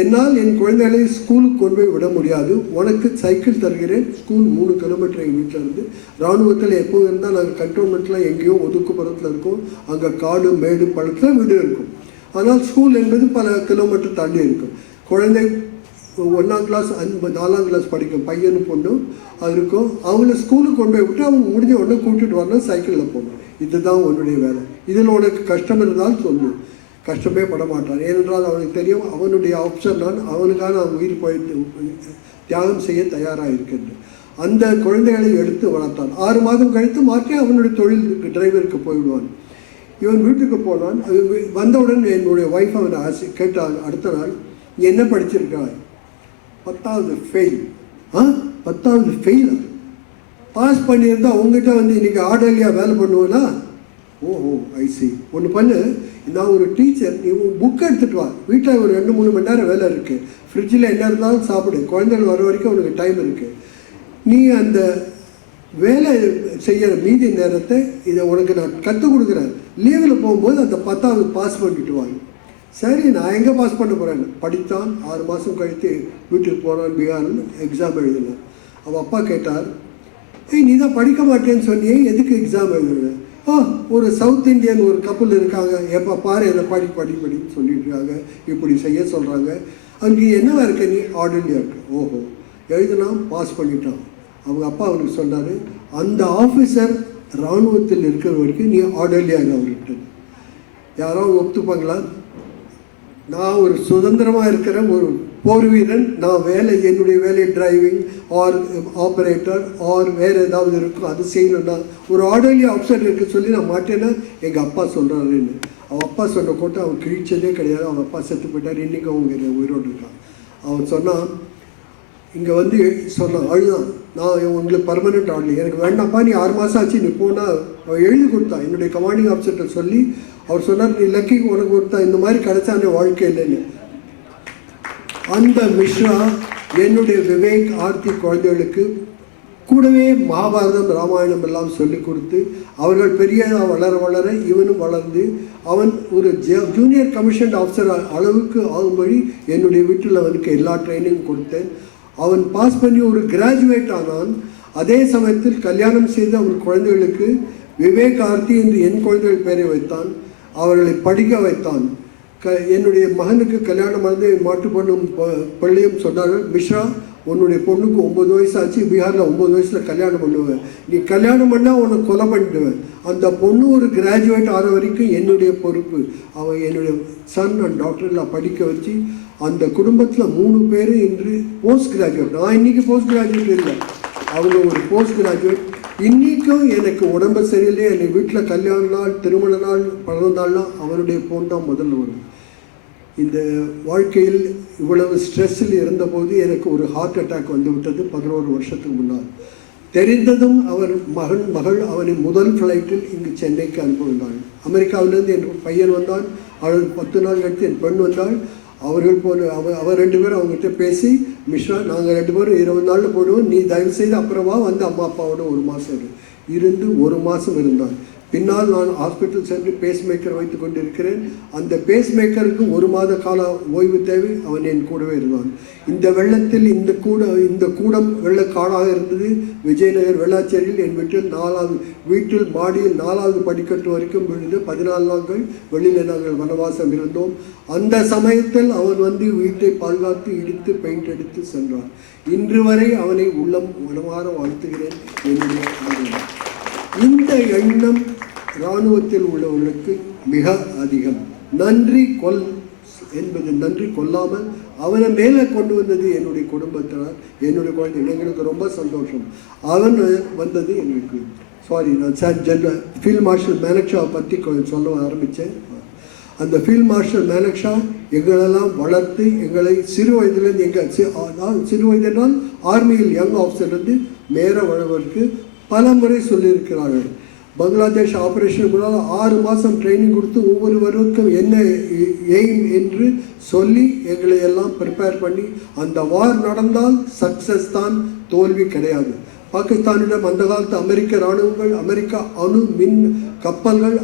என்னால் என் குழந்தைகளை ஸ்கூலுக்கு கொண்டு போய் விட முடியாது, உனக்கு சைக்கிள் தருகிறேன். ஸ்கூல் 3 கிலோமீட்டர் எங்கள் வீட்டில் இருந்து. இராணுவத்தில் எப்போ இருந்தால் நாங்கள் கண்ட்ரோன்மெண்ட்டில் எங்கேயோ ஒதுக்குப்புறத்தில் இருக்கோம், அங்கே காடு மேடு பழத்தில் வீடு இருக்கும். ஆனால் ஸ்கூல் என்பது பல கிலோமீட்டர் தள்ளி இருக்கும். குழந்தை 1ஆம் கிளாஸ் 4ஆம் கிளாஸ் படிக்கும் பையனும் பொண்ணும் அது இருக்கும். அவங்கள ஸ்கூலுக்கு கொண்டு போய் விட்டு அவங்க முடிஞ்ச உடனே கூட்டிகிட்டு வரணும், சைக்கிளில் போகணும். இதுதான் உன்னுடைய வேலை. இதில் உனக்கு கஷ்டம் இருந்தால் சொல்லு. கஷ்டமே பட மாட்டான், ஏனென்றால் அவனுக்கு தெரியும் அவனுடைய ஆப்ஷன் நான், அவனுக்காக நான் உயிர் போய் தியாகம் செய்ய தயாராக இருக்கின்றேன். அந்த குழந்தைகளை எடுத்து வளர்த்தான். 6 மாதம் கழித்து மாற்றி அவனுடைய தொழில் டிரைவருக்கு போய்விடுவான். இவன் வீட்டுக்கு போனான். வந்தவுடன் என்னுடைய ஒய்ஃப் அவனை கேட்டான் அடுத்த நாள், நீ என்ன படிச்சிருக்காய்? 10வது ஃபெயில். 10வது ஃபெயிலா? பாஸ் பண்ணியிருந்தா உங்ககிட்ட இன்றைக்கி ஆர்டர்லியாக வேலை பண்ணுவோன்னா? ஓஹோ, ஐசி. ஒன்று பண்ணு, நான் ஒரு டீச்சர், நீ புக் எடுத்துகிட்டு வா, வீட்டில் ஒரு 2-3 மணி நேரம் வேலை இருக்குது, ஃப்ரிட்ஜில் என்ன இருந்தாலும் சாப்பிடு, குழந்தைகள் வர வரைக்கும் உனக்கு டைம் இருக்குது, நீ அந்த வேலை செய்கிற மீதி நேரத்தை இதை உனக்கு நான் கற்றுக் கொடுக்குறேன், லீவில் போகும்போது அந்த 10வது பாஸ் பண்ணிட்டு வாங்க. சரி, நான் எங்கே பாஸ் பண்ண போகிறேன்? படித்தான். 6 மாதம் கழித்து வீட்டுக்கு போனான். பீகாரில் எக்ஸாம் எழுதினான். அவள் அப்பா கேட்டார், நீ தான் படிக்க மாட்டேன்னு சொன்னியே, எதுக்கு எக்ஸாம் எழுதுன? ஒரு சவுத் இந்தியன் ஒரு கப்பல் இருக்காங்க, எப்போ பாரு என்னை படின்னு சொல்லிட்டு இருக்காங்க, இப்படி செய்ய சொல்கிறாங்க, அங்கே என்னவா இருக்க? நீ ஆர்டர்லியாக இருக்க. ஓஹோ, எழுதுனா பாஸ் பண்ணிட்டான். அவங்க அப்பா அவனுக்கு சொன்னார், அந்த ஆஃபீஸர் இராணுவத்தில் இருக்கிற வரைக்கும் நீ ஆர்டர்லியாக அவர்கிட்ட. யாராவது ஒத்துப்பாங்களா? நான் ஒரு சுதந்திரமாக இருக்கிற ஒரு போர் வீரன், நான் என்னுடைய வேலை டிரைவிங் ஆர் ஆப்ரேட்டர் ஆர் வேறு ஏதாவது இருக்கும், அது செய்யணும்னா ஒரு ஆர்டர்லி ஆஃபீஸர் இருக்க சொல்லி நான் மாட்டேன்னா எங்கள் அப்பா சொல்கிறாருன்னு. அவன் அப்பா சொன்ன கோட்டை அவன் கிழிச்சதே கிடையாது. அவன் அப்பா செத்து போயிட்டார். இன்றைக்கி அவங்க உயிரோடு இருக்கான். அவன் சொன்னான், இங்கே சொன்னான், அழுதான், நான் உங்களுக்கு பர்மனெண்ட் ஆர்டர்லி, எனக்கு வேண்டாம்ப்பா, நீ 6 மாதம் ஆச்சு, நீ போனால். அவன் எழுதி கொடுத்தான் என்னுடைய கமாண்டிங் ஆஃபீஸர்கிட்ட சொல்லி. அவர் சொன்னார், நீ லக்கி, உனக்கு கொடுத்தா இந்த மாதிரி கிடைச்சா அந்த வாழ்க்கை இல்லைன்னு. அந்த மிஸ்ரா என்னுடைய விவேக் ஆர்த்தி குழந்தைகளுக்கு கூடவே மகாபாரதம் ராமாயணம் எல்லாம் சொல்லி கொடுத்து அவர்கள் பெரியதாக வளர வளர இவனும் வளர்ந்து அவன் ஒரு ஜூனியர் கமிஷன் ஆஃபீஸர் அளவுக்கு ஆகும்படி என்னுடைய வீட்டில் அவனுக்கு எல்லா ட்ரைனிங் கொடுத்தேன். அவன் பாஸ் பண்ணி ஒரு கிராஜுவேட் ஆனான். அதே சமயத்தில் கல்யாணம் செய்து அவன் குழந்தைகளுக்கு விவேக் ஆர்த்தி என்று என் குழந்தைகள் பெயரை வைத்தான். அவர்களை படிக்க வைத்தான். என்னுடைய மகனுக்கு கல்யாணம் வந்து மாட்டு பொண்ணும் பள்ளியும் சொன்னார்கள், மிஸ்ரா உன்னுடைய பொண்ணுக்கு 9 வயசு ஆச்சு, பீகாரில் 9 வயசில் கல்யாணம் பண்ணுவேன், நீ கல்யாணம் பண்ணால் உன்னை கொலை பண்ணிடுவேன், அந்த பொண்ணு ஒரு கிராஜுவேட் ஆகிற வரைக்கும் என்னுடைய பொறுப்பு. அவன் என்னுடைய சன் அண்ட் டாக்டர்லாம் படிக்க வச்சு அந்த குடும்பத்தில் 3 பேர் இன்று போஸ்ட் கிராஜுவேட். நான் இன்றைக்கி போஸ்ட் கிராஜுவேட் இல்லை, அவங்க ஒரு போஸ்ட் கிராஜுவேட். இன்றைக்கும் எனக்கு உடம்பு சரியில்லை, என்னை வீட்டில் கல்யாண நாள், திருமண நாள், பிறந்த நாள்லாம் அவனுடைய ஃபோன் தான் முதல்ல வரும். இந்த வாழ்க்கையில் இவ்வளவு ஸ்ட்ரெஸ்ஸில் இருந்தபோது எனக்கு ஒரு ஹார்ட் அட்டாக் வந்து விட்டது 11 வருஷத்துக்கு முன்னால். தெரிந்ததும் அவர் மகள் அவனை முதல் ஃப்ளைட்டில் இங்கு சென்னைக்கு அனுப்புகிறாள். அமெரிக்காவிலேருந்து என் பையன் வந்தான், அவள் 10 நாள் கழித்து என் பெண் வந்தாள். அவர்கள் போன அவர் 2 பேரும் அவங்ககிட்ட பேசி, மிஸ்ரா நாங்கள் 2 பேரும் 20 நாளில் போடுவோம், நீ தயவு செய்து அப்புறமா வந்து அம்மா அப்பாவோட 1 மாதம் இருந்து 1 மாதம் இருந்தான். பின்னால் நான் ஹாஸ்பிட்டல் சென்று பேஸ் மேக்கர் வைத்து கொண்டு இருக்கிறேன். அந்த பேஸ் மேக்கருக்கு 1 மாத கால ஓய்வு தேவை. அவன் என் கூடவே இருந்தான். இந்த வெள்ளத்தில் இந்த கூடம் வெள்ளக்காடாக இருந்தது. விஜயநகர் வெள்ளாச்சேரியில் என் வீட்டில் மாடியில் 4வது படிக்கட்டு வரைக்கும் விழுந்து 14 நாட்கள் வெளியில் நாங்கள் வனவாசம் இருந்தோம். அந்த சமயத்தில் அவன் வந்து வீட்டை பாதுகாத்து இடித்து பெயிண்ட் எடுத்து சென்றான். இன்று வரை அவனை உள்ளம் மனமாற வாழ்த்துகிறேன். என்னுடைய இந்த எண்ணம் இராணுவத்தில் உள்ளவர்களுக்கு மிக அதிகம். நன்றி கொள்ளாமல் அவனை மேலே கொண்டு வந்தது என்னுடைய குடும்பத்தினர், என்னுடைய குழந்தை. எங்களுக்கு ரொம்ப சந்தோஷம். அவன் வந்தது எங்களுக்கு நான் ஃபீல்ட் மார்ஷல் மேனக்ஷாவை பற்றி சொல்ல ஆரம்பித்தேன். அந்த ஃபீல்ட் மார்ஷல் மேனக்ஷா எங்களெல்லாம் வளர்த்து எங்களை சிறு வயதிலிருந்து சிறு வயதினால் ஆர்மியில் யங் ஆஃபீஸர்லேருந்து மேற வளர்வதற்கு பல முறை சொல்லியிருக்கிறார்கள். பங்களாதேஷ் ஆப்ரேஷன் முன்னால் 6 மாதம் ட்ரைனிங் கொடுத்து ஒவ்வொருவருக்கும் என்ன எய்ம் என்று சொல்லி எங்களை எல்லாம் ப்ரிப்பேர் பண்ணி அந்த வார் நடந்தால் சக்ஸஸ் தான், தோல்வி கிடையாது. பாகிஸ்தானிடம் அந்த காலத்து அமெரிக்க இராணுவங்கள், அமெரிக்கா அணு மின் கப்பல்கள்,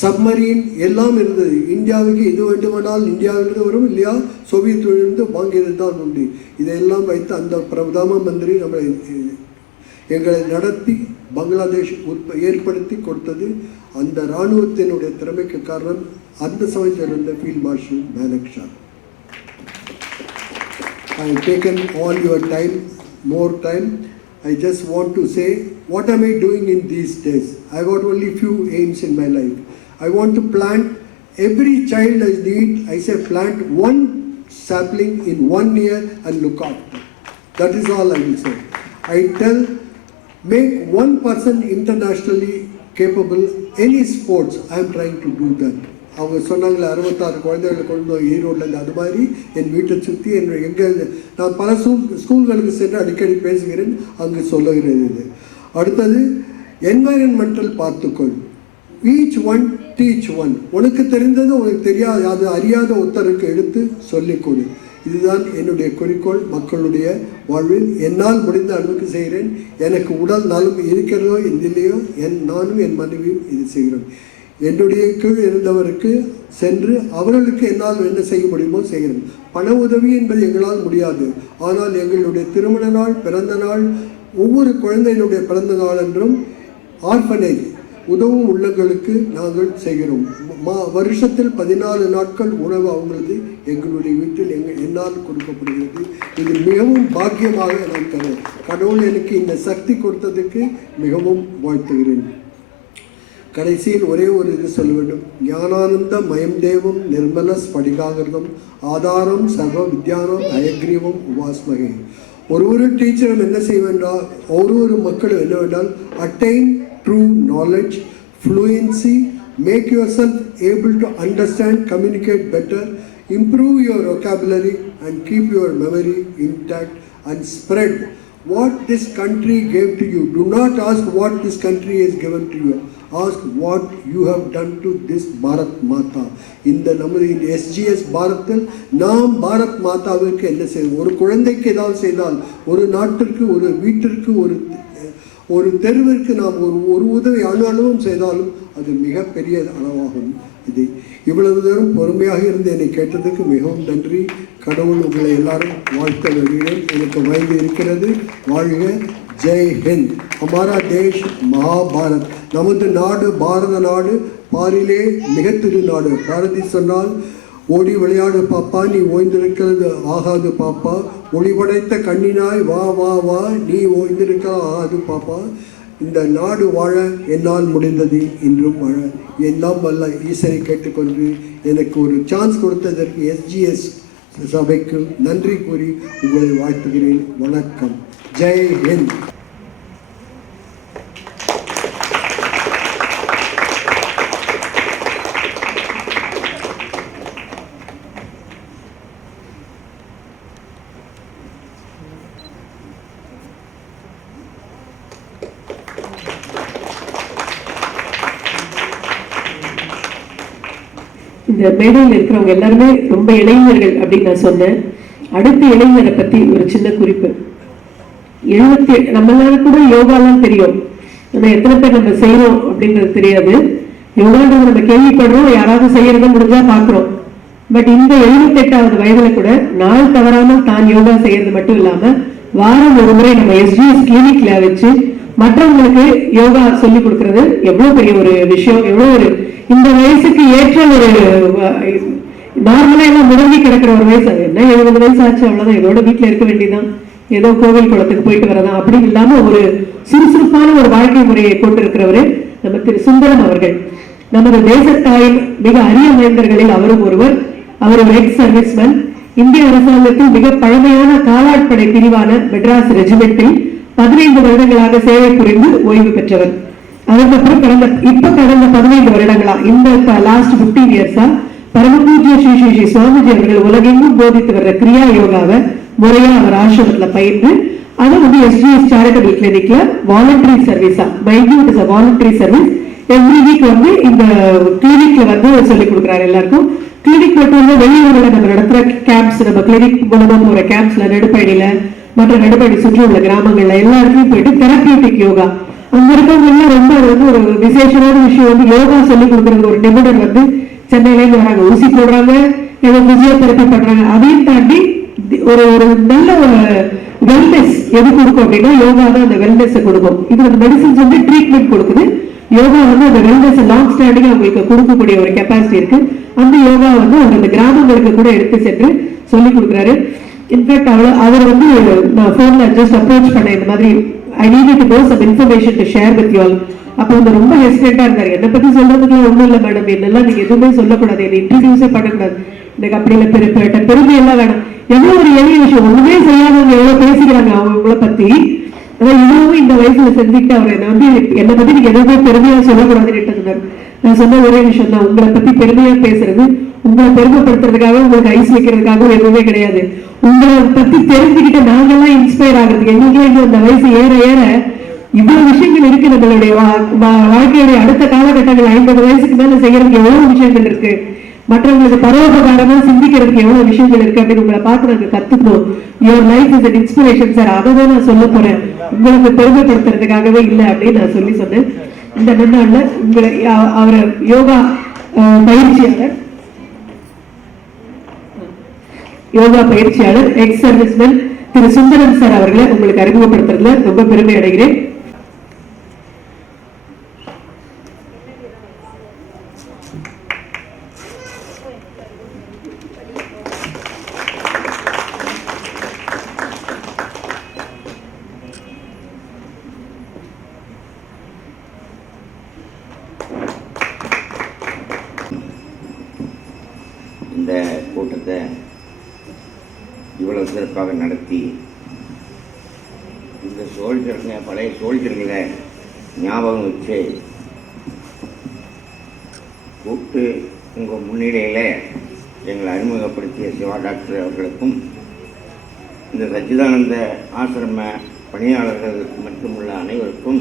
சப்மரீன் எல்லாம் இருந்தது. இந்தியாவுக்கு எது வேண்டுமானால் இந்தியாவிலிருந்து வரும், இல்லையா சோவியத்திலிருந்து வாங்கியது தான் உண்டு. இதையெல்லாம் வைத்து அந்த பிரதம மந்திரி எங்களை நடத்தி பங்களாதேஷ் ஏற்படுத்தி கொடுத்தது. அந்த இராணுவத்தினுடைய திறமைக்கு காரணம் அந்த சமயத்தில் இருந்த field marshal Manekshaw. I have taken all your time, more time. I just want to say, what am I doing in these days? I got only few aims in my life. I want to plant every child I need. I say plant 1 sapling in 1 year and look after. That is all I will say. I tell, make 1 person internationally capable any sports. I am trying to do that. அவங்க சொன்னாங்களே 66 குழந்தைகளை கொண்டு ஈரோட்லேருந்து, அது மாதிரி என் வீட்டை சுற்றி நான் பல ஸ்கூல்களுக்கு சென்று அடிக்கடி பேசுகிறேன், அங்கு சொல்லுகிறேன். இது அடுத்தது என்வாயன்மெண்டல் பார்த்துக்கொள். Each one teach one. உனக்கு தெரிந்தது உனக்கு தெரியாது, அது அறியாத ஒருத்தருக்கு எடுத்து சொல்லிக் கொடு. இதுதான் என்னுடைய குறிக்கோள். மக்களுடைய வாழ்வில் என்னால் முடிந்த அளவுக்கு செய்கிறேன். எனக்கு உடல் நலம் இருக்கிறதோ இல்லையோ நானும் என் மனைவியும் இது செய்கிறோம். என்னுடைய கீழ் இருந்தவருக்கு சென்று அவர்களுக்கு என்னால் என்ன செய்ய முடியுமோ செய்கிறேன். பண உதவி என்பது எங்களால் முடியாது. ஆனால் எங்களுடைய திருமண நாள், பிறந்த நாள், ஒவ்வொரு குழந்தையினுடைய பிறந்த நாள் என்றும் ஆர்ஃபனேஜ் உதவும் உள்ளங்களுக்கு நாங்கள் செய்கிறோம். வருஷத்தில் 14 நாட்கள் உணவு அவங்களது எங்களுடைய வீட்டில் என்னால் கொடுக்கப்படுகிறது. இது மிகவும் பாக்கியமாக நான் தருவேன். கடவுள் எனக்கு இந்த சக்தி கொடுத்ததுக்கு மிகவும் வாழ்த்துகிறேன். கடைசியில் ஒரே ஒரு இது சொல்ல வேண்டும். ஞானானந்த மயம் தேவம் நிர்மல ஸ்படிகாகிருதம் ஆதாரம் சர்வ வித்யானம் அயக்ரீவம் உபாஸ்மகே. ஒரு டீச்சரும் என்ன செய்ய வேண்டாம், ஒரு மக்களும் என்ன வேண்டால், attain true knowledge, fluency, make yourself able to understand, communicate better, improve your vocabulary and keep your memory intact and spread what this country gave to you. Do not ask what this country has given to you. Ask what you have done to this Bharat Mata. இந்த நமது SGS பாரத்தில் நாம் பாரத் மாதாவிற்கு என்ன செய்வோம்? ஒரு குழந்தைக்கு ஏதாவது செய்தால், ஒரு நாட்டிற்கு, ஒரு வீட்டிற்கு, ஒரு தெருவிற்கு நாம் ஒரு உதவி அணுவும் செய்தாலும் அது மிகப்பெரிய அளவாகும். இது இவ்வளவு தூரம் பொறுமையாக இருந்து என்னை கேட்டதுக்கு மிகவும் நன்றி. கடவுள் உங்களை எல்லாரும் வாழ்த்த வருகிறேன். எனக்கு வயது இருக்கிறது. வாழ்க. ஜெய் ஹிந்த். ஹமாரா தேஷ் மகாபாரத். நமது நாடு பாரத நாடு, பாரிலே மிக திருநாடு. பாரதி சொன்னால், ஓடி விளையாடு பாப்பா, நீ ஓய்ந்திருக்கிறது ஆகாது பாப்பா, ஒளிபடைத்த கண்ணினாய் வா வா வா, நீ ஓய்ந்திருக்கலாம் ஆகாது பாப்பா. இந்த நாடு வாழ என்னால் முடிந்தது, இன்றும் வாழ எல்லாம் வல்ல ஈசனை கேட்டுக்கொண்டு எனக்கு ஒரு சான்ஸ் கொடுத்ததற்கு SGS சபைக்கு நன்றி கூறி உங்களை வாழ்த்துகிறேன். வணக்கம். ஜெய் ஹிந்த். இந்த மேடையில் இருக்கிறவங்க எல்லாருமே ரொம்ப இளைஞர்கள் அப்படின்னு நான் சொன்னேன். அடுத்த இளைஞரை பத்தி ஒரு சின்ன குறிப்பு. நம்ம எல்லாரும் கூட யோகாலாம் தெரியும், நம்ம எத்தனை பேர் நம்ம செய்யறோம் அப்படின்றது தெரியாது. யோகான்றது நம்ம கேள்விப்படுறோம், யாராவது செய்யறத முடிஞ்சா பாக்குறோம். பட் இந்த 78வது வயதுல கூட நாள் தவறாமல் தான் யோகா செய்யறது மட்டும் இல்லாம வாரம் ஒரு முறை நம்ம SGS கிளினிக்ல வச்சு மற்றவங்களுக்கு யோகா சொல்லி கொடுக்கறது எவ்வளவு பெரிய ஒரு விஷயம். எவ்வளவு ஒரு இந்த வயசுக்கு ஏற்ற ஒரு நார்மலா எல்லாம் முடங்கி கிடக்கிற ஒரு வயசு. அது என்ன 70 வயசு ஆச்சு அவ்வளவுதான், இதோட வீட்டுல இருக்க வேண்டியதான், ஏதோ கோவில் குளத்துக்கு போயிட்டு வரதான் அப்படி இல்லாம ஒரு சுறுசுறுப்பான ஒரு வாழ்க்கை முறையை கொண்டிருக்கிறவரு நம்ம திரு சுந்தரம் அவர்கள். நமது தேசத்தாயின் மிக அரிய மைந்தர்களில் அவரும் ஒருவர். அவர் ஒரு எக்ஸ் சர்வீஸ்மேன். இந்திய அரசாங்கத்தில் மிக பழமையான காலாட்படை பிரிவான மெட்ராஸ் ரெஜிமெண்டில் 15 வருடங்களாக சேவை புரிந்து ஓய்வு பெற்றவர். அதுக்கப்புறம் கடந்த 15 வருடங்களா, இந்த லாஸ்ட் 15 இயர்ஸா பரமபூஜ்ய ஸ்ரீ ஸ்ரீ ஸ்ரீ சுவாமிஜி அவர்கள் உலகெங்கும் போதித்து வர்ற கிரியா யோகாவை முறையா அவர் ஆசிரமத்துல பயின்று அதை வந்து SGS சேரிட்டபிள் கிளினிக்ல வாலண்டரி சர்வீஸா, mind it is a voluntary service, every week வந்து இந்த கிளினிக்ல வந்து சொல்லிக் கொடுக்குறாரு எல்லாருக்கும். கிளினிக் மட்டும் இல்ல, வெளியூர்ல நம்ம நடத்துற கேம்ப்ஸ், நம்ம கிளினிக் மூலமா போற கேம்ப்ஸ்ல, நெடுப்பயணியில, மற்ற நெடுப்பயணி சுற்றி உள்ள கிராமங்கள்ல எல்லா இடத்துலயும் போயிட்டு தெரபியூட்டிக் யோகா, அங்க இருக்கவங்க எல்லாம் ரொம்ப அது வந்து ஒரு விசேஷமான விஷயம். வந்து யோகா சொல்லிக் கொடுக்கறது ஒரு நிபுணர் வந்து சென்னையில இருந்து வராங்க, ஊசி போடுறாங்க, ஏதோ பிசியோதெரபி பண்றாங்க. அதையும் தாண்டி ஒரு நல்ல ஒரு வெல்னஸ் எது கொடுக்கும் அப்படின்னா யோகா தான் அந்த வெல்னஸ் கொடுக்கும். இது வந்து மெடிசின்ஸ் வந்து ட்ரீட்மெண்ட் கொடுக்குது, யோகா வந்து அந்த வெல்னஸ் லாங் ஸ்டாண்டிங் அவங்களுக்கு கொடுக்கக்கூடிய ஒரு கெப்பாசிட்டி இருக்கு. அந்த யோகா வந்து அவர் அந்த கிராமங்களுக்கு கூட எடுத்து சென்று சொல்லி கொடுக்குறாரு. இன்ஃபேக்ட் அவர் வந்து நான் போன்ல ஜஸ்ட் அப்ரோச் பண்ணேன், இந்த மாதிரி I needed to know some information to share with you all. அப்போ வந்து ரொம்ப ஹெசிடேட்டா இருந்தாரு. என்னை பத்தி சொல்றதுக்குலாம் ஒண்ணும் இல்லை மேடம், என்னெல்லாம் நீங்க எதுவுமே சொல்லக்கூடாது, என்னை இன்ட்ரடியூஸே பண்ணக்கூடாது, எனக்கு அப்படி இல்லை பெருமை எல்லாம் வேணும். எவ்வளவு ஒரு எளிய விஷயம், ஒண்ணுமே செய்யாதவங்க எவ்வளவு பேசிக்கிறாங்க அவங்கள பத்தி. அதான் இவ்வளவு இந்த வயசுல செஞ்சுக்கிட்டு அவர் என்னை பத்தி நீங்க எதுவுமே பெருமையா சொல்லக்கூடாதுன்னு சொன்னார். நான் சொன்ன ஒரே விஷயம் தான், உங்களை பத்தி பெருமையா பேசுறது உங்களை பெருமைப்படுத்துறதுக்காக, உங்களுக்கு ஐஸ் வைக்கிறதுக்காக எதுவுமே கிடையாது. உங்களை பத்தி தெரிஞ்சுக்கிட்டு நாங்கெல்லாம் இன்ஸ்பயர் ஆகுறதுக்கு, எங்களுக்கெல்லாம் இந்த வயசு ஏற ஏற இவ்வளவு விஷயங்கள் இருக்கு. நம்மளுடைய வாழ்க்கையுடைய அடுத்த காலகட்டங்கள் 50 வயசுக்கு மேல செய்யறதுக்கு எவ்வளவு விஷயங்கள் இருக்கு, மற்றவங்களுக்கு பரோபகாரமா சிந்திக்கிறதுக்கு எவ்வளவு விஷயங்கள் இருக்கு அப்படின்னு உங்களை பார்த்து நாங்க கத்துக்கணும். Your life is an inspiration sir, அதை தான் நான் சொல்ல போறேன், உங்களுக்கு பெருமைப்படுத்துறதுக்காகவே இல்லை அப்படின்னு நான் சொன்னேன். இந்த நன்னாள்ல உங்களை அவரை யோகா பயிற்சியாளர் எக்ஸ் சர்வீஸ்மேன் திரு சுந்தரம் சார் அவர்களை உங்களுக்கு அறிமுகப்படுத்துறதுல ரொம்ப பெருமை அடைகிறேன். இந்த கூட்டத்தை இவ்வளவு சிறப்பாக நடத்தி இந்த பழைய சோல்ஜர்களை ஞாபகம் வச்சு கூப்பிட்டு உங்கள் முன்னிலையில் எங்களை அறிமுகப்படுத்திய சிவா டாக்டர் அவர்களுக்கும், இந்த சச்சிதானந்த ஆசிரம பணியாளர்கள் மட்டுமுள்ள அனைவருக்கும்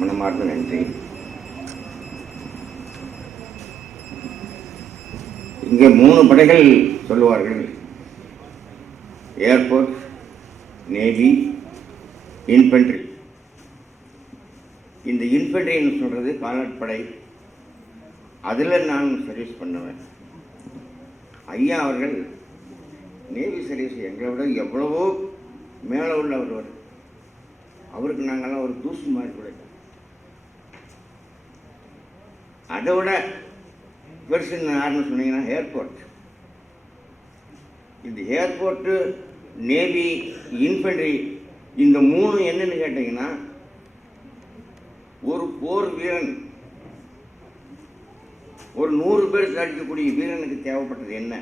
மனமார்ந்த நன்றி. இங்கே 3 படைகள் சொல்லுவார்கள்: ஏர்போர்ட், நேவி, இன்ஃபென்ட்ரி. இந்த இன்ஃபென்ட்ரின்னு சொல்கிறது காலாட்படை. அதில் நான் சர்வீஸ் பண்ணுவேன். ஐயா அவர்கள் நேவி சர்வீஸ் எங்களை விட எவ்வளவோ மேலே உள்ள ஒருவர். அவருக்கு நாங்கள்லாம் ஒரு தூசு மாதிரி கூட. அதை விட பெருசுன்னு யாருன்னு சொன்னீங்கன்னா ஏர்போர்ட். இந்த ஏர்போர்ட்டு, நேவி, இன்ஃபென்ட்ரி, இந்த 3 என்னன்னு கேட்டிங்கன்னா, ஒரு போர் வீரன், ஒரு 100 பேருக்கு அடிக்கக்கூடிய வீரனுக்கு தேவைப்பட்டது என்ன?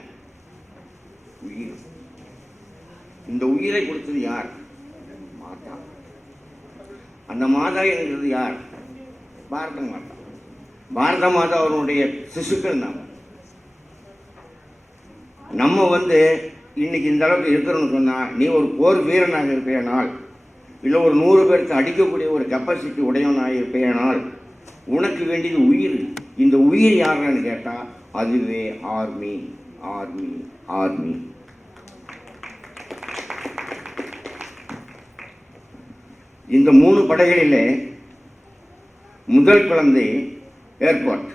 உயிர். இந்த உயிரை கொடுத்தது யார்? மாதா. அந்த மாதா என்கிறது யார்? பாரத மாதா. பாரத மாதா அவருடைய சிசுக்கள் நம்ம இன்னைக்கு இந்த அளவுக்கு இருக்கிறோன்னு சொன்னால், நீ ஒரு போர் வீரனாக இருப்பேனால், இல்லை ஒரு 100 பேருக்கு அடிக்கக்கூடிய ஒரு கெப்பாசிட்டி உடையவனாக இருப்பேனால், உனக்கு வேண்டியது உயிர். இந்த உயிர் யாருன்னு கேட்டால் அதுவே ஆர்மி. Army, army. இந்த 3 படைகளிலே முதல் குழந்தை ஏர்போர்ட்,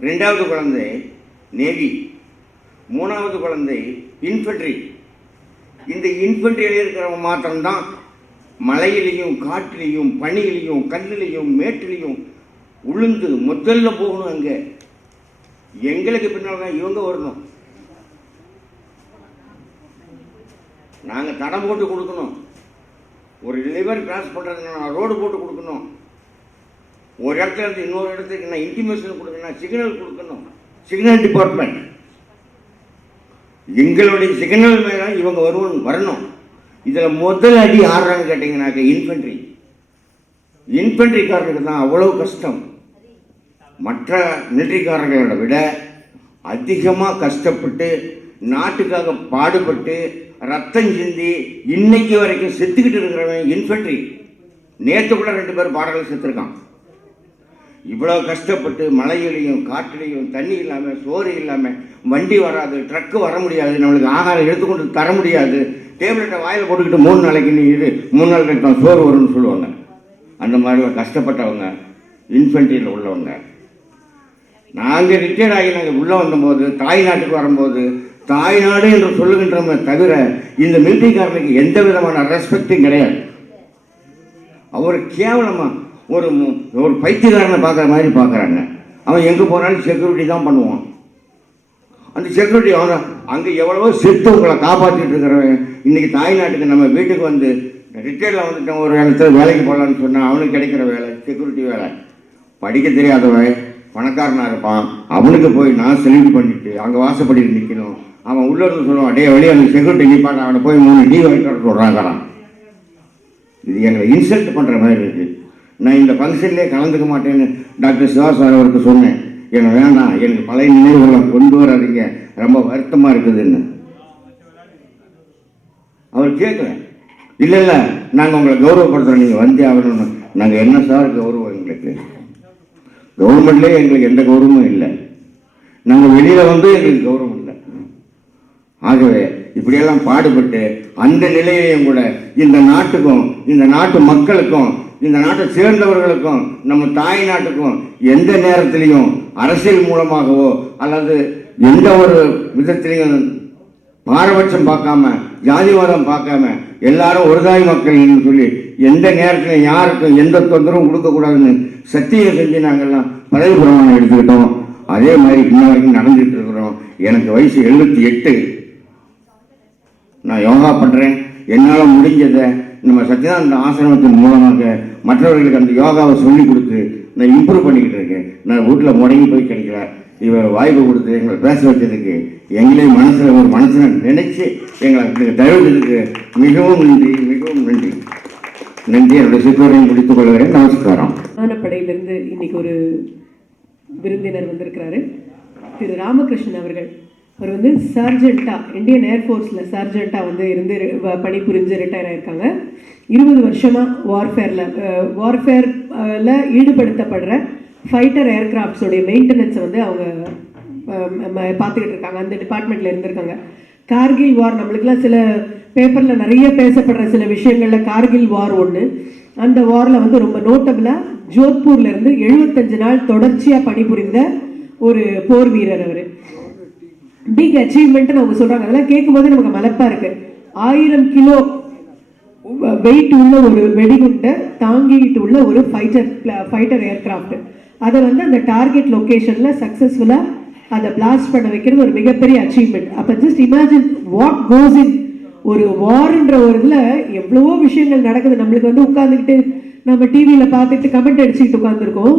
2வது குழந்தை நேவி, 3வது குழந்தை இன்ஃபென்ட்ரி. இந்த இன்ஃபென்ட்ரியில் இருக்கிறவங்க மாத்திரம்தான் மலையிலையும், காட்டிலையும், பனியிலையும், கல்லிலையும், மேட்டிலையும் உளுந்து முதல்ல போகணும். அங்கே எங்களுக்கு பின்னால் தான் இவங்க வரணும். நாங்கள் தடம் போட்டு கொடுக்கணும். ஒரு லிவர் கிராஸ் பண்ணுறதுன்னா ரோடு போட்டு கொடுக்கணும். ஒரு இடத்துல இருந்து இன்னொரு இடத்துக்கு நான் இன்டிமேஷன் கொடுக்கணும், சிக்னல் கொடுக்கணும். Signal department. எங்களுடைய சிக்னல் மேலே இவங்க வரணும். இதில் முதல் அடி ஆடுறாங்க கேட்டிங்கனாக்க இன்ஃபென்ட்ரி. இன்ஃபென்ட்ரிக்காரருக்கு தான் அவ்வளோ கஷ்டம். மற்ற மிலிட்ரிக்காரர்களை விட அதிகமாக கஷ்டப்பட்டு, நாட்டுக்காக பாடுபட்டு, ரத்தம் சிந்தி இன்னைக்கு வரைக்கும் செத்துக்கிட்டு இருக்கிறவன் இன்ஃபென்ட்ரி. நேற்று கூட 2 பேர் பாடல்கள் செத்துருக்கான். இவ்வளோ கஷ்டப்பட்டு மழையிலையும், காட்டிலையும், தண்ணி இல்லாமல், சோறு இல்லாமல், வண்டி வராது, ட்ரக்கு வர முடியாது, நம்மளுக்கு ஆகாரம் எடுத்துக்கொண்டு தர முடியாது, டேப்லெட்டை வாயில் போட்டுக்கிட்டு 3 நாளைக்கு நீ இரு, 3 நாள் கழித்து சோறு வரும்னு சொல்லுவாங்க. அந்த மாதிரி கஷ்டப்பட்டவங்க இன்ஃபென்ட்ரியில் உள்ளவங்க. நாங்கள் ரிட்டையர்ட் ஆகி நாங்கள் உள்ளே வந்தபோது, தாய்நாட்டுக்கு வரும்போது, தாய்நாடு என்று சொல்லுகின்றோமே தவிர இந்த மிலிட்ரிக்காரனுக்கு எந்த விதமான ரெஸ்பெக்டும் கிடையாது. அவர் கேவலமாக ஒரு பைத்தியக்காரனை பார்க்குற மாதிரி பார்க்குறாங்க. அவன் எங்கே போனாலும் செக்யூரிட்டி தான் பண்ணுவான். அந்த செக்யூரிட்டி அவனை அங்கே எவ்வளவோ செத்து உங்களை காப்பாற்றிட்டு இருக்கிறவன் இன்றைக்கி தாய்நாட்டுக்கு நம்ம வீட்டுக்கு வந்து ரிட்டையர்டில் வந்துட்டோம், ஒரு இடத்துல வேலைக்கு போகலான்னு சொன்னால் அவனுக்கு கிடைக்கிற வேலை செக்யூரிட்டி வேலை. படிக்க தெரியாதவன் பணக்காரனாக இருப்பான், அவனுக்கு போய் நான் செலக்ட் பண்ணிவிட்டு அங்கே வாசப்படிட்டு நிற்கணும். அவன் உள்ளே இருந்து சொல்லுவான், அடே வழி அந்த செக்யூரிட்டி நிற்பான், அவனை போய் 3 டீ வாங்கிட்டு வர சொல்கிறாங்கிறான். இது எங்களை இன்சல்ட் பண்ணுற மாதிரி இருக்குது. நான் இந்த ஃபங்க்ஷன்லேயே கலந்துக்க மாட்டேன்னு டாக்டர் சிவா சார் அவருக்கு சொன்னேன். எனக்கு வேண்டாம், எனக்கு பழைய நினைவுகளை கொண்டு வராதிங்க, ரொம்ப வருத்தமாக இருக்குதுன்னு. அவர் கேட்கல. இல்லை நாங்கள் உங்களை கௌரவப்படுத்துகிறோம், நீங்கள் வந்தே ஆகணும்னு. நாங்கள் என்ன சார் கௌரவம்? எங்களுக்கு கவர்மெண்ட்லேயே எங்களுக்கு எந்த கௌரவமும் இல்லை. நாங்கள் வெளியில் வந்து எங்களுக்கு கௌரவம் இல்லை. ஆகவே இப்படியெல்லாம் பாடுபட்டு அந்த நிலையிலையும் கூட இந்த நாட்டுக்கும், இந்த நாட்டு மக்களுக்கும், இந்த நாட்டை சேர்ந்தவர்களுக்கும், நம்ம தாய் நாட்டுக்கும் எந்த நேரத்திலையும் அரசியல் மூலமாகவோ அல்லது எந்த ஒரு விதத்திலையும் பாரபட்சம் பார்க்காம, ஜாதிவாதம் பார்க்காம எல்லாரும் ஒரு தாய் மக்கள் சொல்லி எந்த நேரத்திலையும் யாருக்கும் எந்த தொந்தரவும் கொடுக்கக்கூடாதுன்னு சத்தியம் செஞ்சு நாங்கள்லாம் பதவி பிரமாணம் எடுத்துக்கிட்டோம். அதே மாதிரி இன்ன வரைக்கும் நடந்துகிட்டு இருக்கிறோம். எனக்கு வயசு 78. நான் யோகா பண்ணுறேன். என்னால் முடிஞ்சதை நம்ம சத்யானந்த ஆசிரமத்தின் மூலமாக மற்றவர்களுக்கு அந்த யோகாவை சொல்லிக் கொடுத்து நான் இம்ப்ரூவ் பண்ணிக்கிட்டு இருக்கேன். நான் வீட்டில் முடங்கி போய் கிடைக்கல. இவர் வாய்ப்பு கொடுத்து எங்களை பேச வச்சதுக்கு, எங்களே மனசில் ஒரு மனசனை நினைச்சு எங்களை தருவதற்கு மிகவும் நன்றி, மிகவும் நன்றி. நன்றி. என்னுடைய சிற்றுரையை முடித்துக் கொள்கிறேன். நமஸ்காரம். விமானப்படையிலிருந்து இன்னைக்கு ஒரு விருந்தினர் வந்திருக்கிறாரு, திரு ராமகிருஷ்ணன் அவர்கள். அவர் வந்து சர்ஜென்ட்டாக இந்தியன் ஏர்ஃபோர்ஸில் சர்ஜென்ட்டாக வந்து இருந்து பணிபுரிஞ்சு ரிட்டையர் ஆயிருக்காங்க. 20 வருஷமாக வார்ஃபேரில் ஈடுபடுத்தப்படுற ஃபைட்டர் ஏர்கிராஃப்ட்ஸோடைய மெயின்டெனன்ஸை வந்து அவங்க பார்த்துக்கிட்டு இருக்காங்க. அந்த டிபார்ட்மெண்ட்டில் இருந்திருக்காங்க. கார்கில் வார், நம்மளுக்குலாம் சில பேப்பரில் நிறைய பேசப்படுற சில விஷயங்களில் கார்கில் வார் ஒன்று. அந்த வாரில் வந்து ரொம்ப நோட்டபிளாக ஜோத்பூர்லேருந்து 75 நாள் தொடர்ச்சியாக பணிபுரிந்த ஒரு போர் வீரர் அவர். பிக் அச்சீவ்மெண்ட்னு அவங்க சொல்கிறாங்க. அதெல்லாம் கேட்கும்போது நமக்கு மலைப்பாக இருக்குது. 1000 கிலோ வெயிட் உள்ள ஒரு வெடிகுண்டை தாங்கிட்டு உள்ள ஒரு ஃபைட்டர் ஏர்கிராஃப்ட், அதை வந்து அந்த டார்கெட் லொக்கேஷனில் சக்ஸஸ்ஃபுல்லாக அதை பிளாஸ்ட் பண்ண வைக்கிறது ஒரு மிகப்பெரிய அச்சீவ்மெண்ட். அப்போ ஜஸ்ட் இமேஜின் வாட் கோஸ் இன் ஒரு வார்ன்ற ஒரு இதில் எவ்வளவோ விஷயங்கள் நடக்குது. நம்மளுக்கு வந்து உட்காந்துக்கிட்டு நம்ம டிவியில் பார்த்துட்டு கமெண்ட் அடிச்சுக்கிட்டு உட்காந்துருக்கோம்.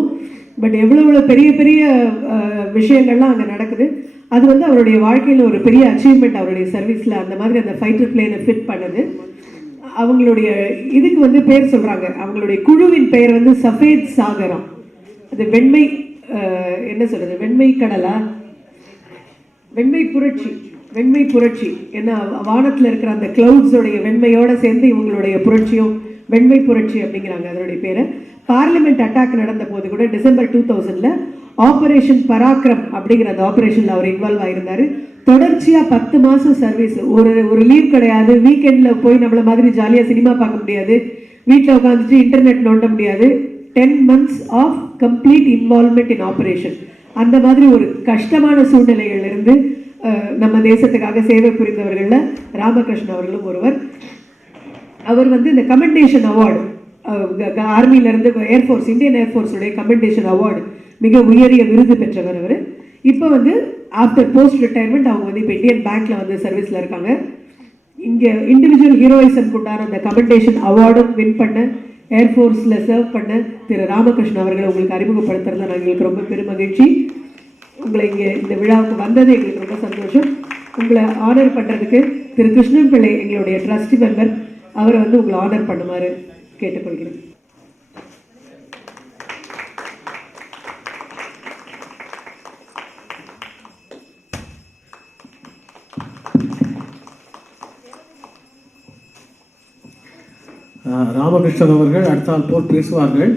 பட் எவ்வளோ பெரிய பெரிய விஷயங்கள்லாம் அங்கே நடக்குது. அது வந்து அவருடைய வாழ்க்கையில் ஒரு பெரிய அச்சீவ்மெண்ட். அவருடைய சர்வீஸில் அந்த மாதிரி அந்த ஃபைட்டர் பிளேனை ஃபிட் பண்ணது. அவங்களுடைய இதுக்கு வந்து பேர் சொல்கிறாங்க. அவங்களுடைய குழுவின் பெயர் வந்து சஃபேத் சாகரம். அது வெண்மை என்ன சொல்கிறது, வெண்மை கடலா, வெண்மை புரட்சி. ஏன்னா வானத்தில் இருக்கிற அந்த கிளவுட்ஸோடைய வெண்மையோடு சேர்ந்து இவங்களுடைய புரட்சியும் வெண்மை புரட்சி அப்படிங்கிறாங்க அதனுடைய பேரை. பார்லிமெண்ட் அட்டாக் நடந்த போது கூட டிசம்பர் 2000 ஆபரேஷன் பராக்ரம் அப்படிங்கிற அந்த ஆபரேஷனில் அவர் இன்வால்வ் ஆகியிருந்தார். தொடர்ச்சியாக 10 மாதம் சர்வீஸ். ஒரு லீவ் கிடையாது. வீக்கெண்டில் போய் நம்மள மாதிரி ஜாலியாக சினிமா பார்க்க முடியாது, வீட்டில் உட்காந்துட்டு இன்டர்நெட் நோண்ட முடியாது. 10 months of complete involvement in operation. அந்த மாதிரி ஒரு கஷ்டமான சூழ்நிலைகளிலிருந்து நம்ம தேசத்துக்காக சேவை புரிந்தவர்களில் ராமகிருஷ்ணன் அவர்களும் ஒருவர். அவர் வந்து இந்த commendation award ஆர்மியிலேருந்து air force, Indian ஏர்ஃபோர்ஸுடைய commendation award மிக உயரிய விருது பெற்றவர் அவர். இப்போ வந்து ஆஃப்டர் போஸ்ட் ரிட்டையர்மெண்ட் அவங்க வந்து இப்போ இந்தியன் பேங்க்கில் வந்து சர்வீஸில் இருக்காங்க. இங்கே இண்டிவிஜுவல் ஹீரோயிசம்க்கு உண்டான அந்த கமெண்டேஷன் அவார்டும் வின் பண்ண ஏர்ஃபோர்ஸில் சர்வ் பண்ண திரு ராமகிருஷ்ணன் அவர்களை உங்களுக்கு அறிமுகப்படுத்துறதுல எங்களுக்கு ரொம்ப பெருமகிழ்ச்சி. உங்களை இங்கே இந்த விழாவுக்கு வந்தது எங்களுக்கு ரொம்ப சந்தோஷம். உங்களை ஆனர் பண்ணுறதுக்கு திரு கிருஷ்ணன் பிள்ளை எங்களுடைய ட்ரஸ்டி மெம்பர், அவரை வந்து உங்களை ஆனர் பண்ணுமாறு கேட்டுக்கொள்கிறேன். ராமகிருஷ்ணன் அவர்கள் அடுத்தால் போல் பேசுவார்கள்.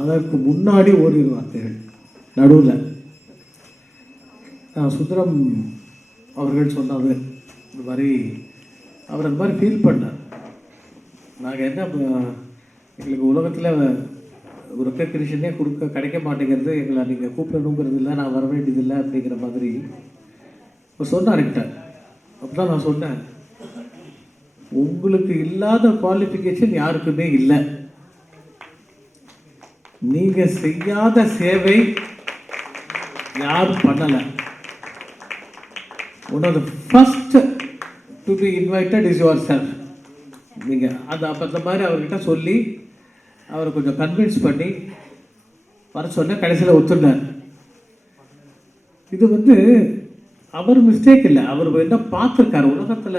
அதற்கு முன்னாடி ஓரிரு வார்த்தைகள் நடுவில் சுந்தரம் அவர்கள் சொன்னது இந்த மாதிரி அவர் அந்த மாதிரி ஃபீல் பண்ணார். நாங்கள் என்ன எங்களுக்கு உலகத்தில் ஒரு ரெக்கக்னிஷனே கிடைக்க மாட்டேங்கிறது, எங்களை நீங்கள் கூப்பிடணுங்கிறது இல்லை, நான் வர வேண்டியதில்லை அப்படிங்கிற மாதிரி அவர் சொன்னார் என்கிட்ட. அப்போ தான் நான் சொன்னேன், உங்களுக்கு இல்லாத குவாலிஃபிகேஷன் யாருக்குமே இல்லை. நீங்கள் செய்யாத சேவை யாரும் பண்ணலை. One of the first to be invited is yourself. நீங்கள் அது அப்போ அந்த மாதிரி அவர்கிட்ட சொல்லி அவரை கொஞ்சம் கன்வின்ஸ் பண்ணி வர சொன்ன, கடைசியில் ஒத்துண்டார். இது வந்து அவர் மிஸ்டேக் இல்லை. அவர் என்ன பார்த்துருக்கார் உலகத்தில்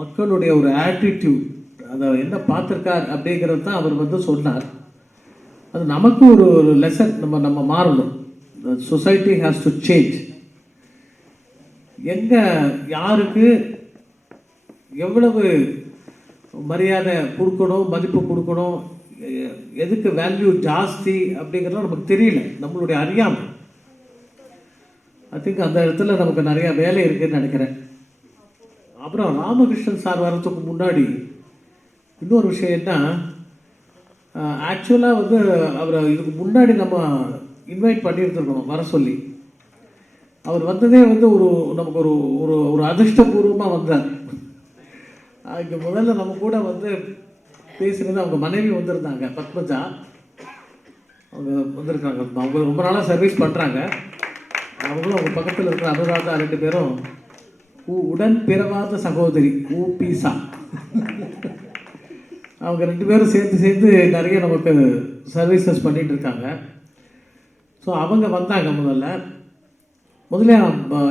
மக்களுடைய ஒரு ஆட்டிடியூட், அதை என்ன பார்த்துருக்கார் அப்படிங்கிறது தான் அவர் வந்து சொன்னார். அது நமக்கு ஒரு லெசன். நம்ம மாறணும். Society has to change. எங்கே யாருக்கு எவ்வளவு மரியாதை கொடுக்கணும், மதிப்பு கொடுக்கணும், எதுக்கு வேல்யூ ஜாஸ்தி அப்படிங்கிறதும் நமக்கு தெரியல, நம்மளுடைய அறியாமை. ஐ திங்க் அந்த இடத்துல நமக்கு நிறையா வேலை இருக்குதுன்னு நினைக்கிறேன். அப்புறம் ராமகிருஷ்ணன் சார் வர்றதுக்கு முன்னாடி இன்னொரு விஷயம் என்ன, ஆக்சுவலாக வந்து அவரை இதுக்கு முன்னாடி நம்ம இன்வைட் பண்ணியிருந்துருக்கணும் வர சொல்லி. அவர் வந்ததே வந்து நமக்கு ஒரு அதிர்ஷ்டபூர்வமாக வந்தார். இங்கே முதல்ல நம்ம கூட வந்து பேசுகிறது அவங்க மனைவி வந்திருந்தாங்க, பத்மஜா. அவங்க வந்திருக்காங்க. அவங்க ரொம்ப நாளாக சர்வீஸ் பண்ணுறாங்க. அவங்களும் அவங்க பக்கத்தில் இருக்கிற அனுராதா 2 பேரும் உடன் பிறவாத சகோதரி ஊபிசா. அவங்க 2 பேரும் சேர்ந்து நிறைய நமக்கு சர்வீசஸ் பண்ணிகிட்டு இருக்காங்க. ஸோ அவங்க வந்தாங்க. முதல்ல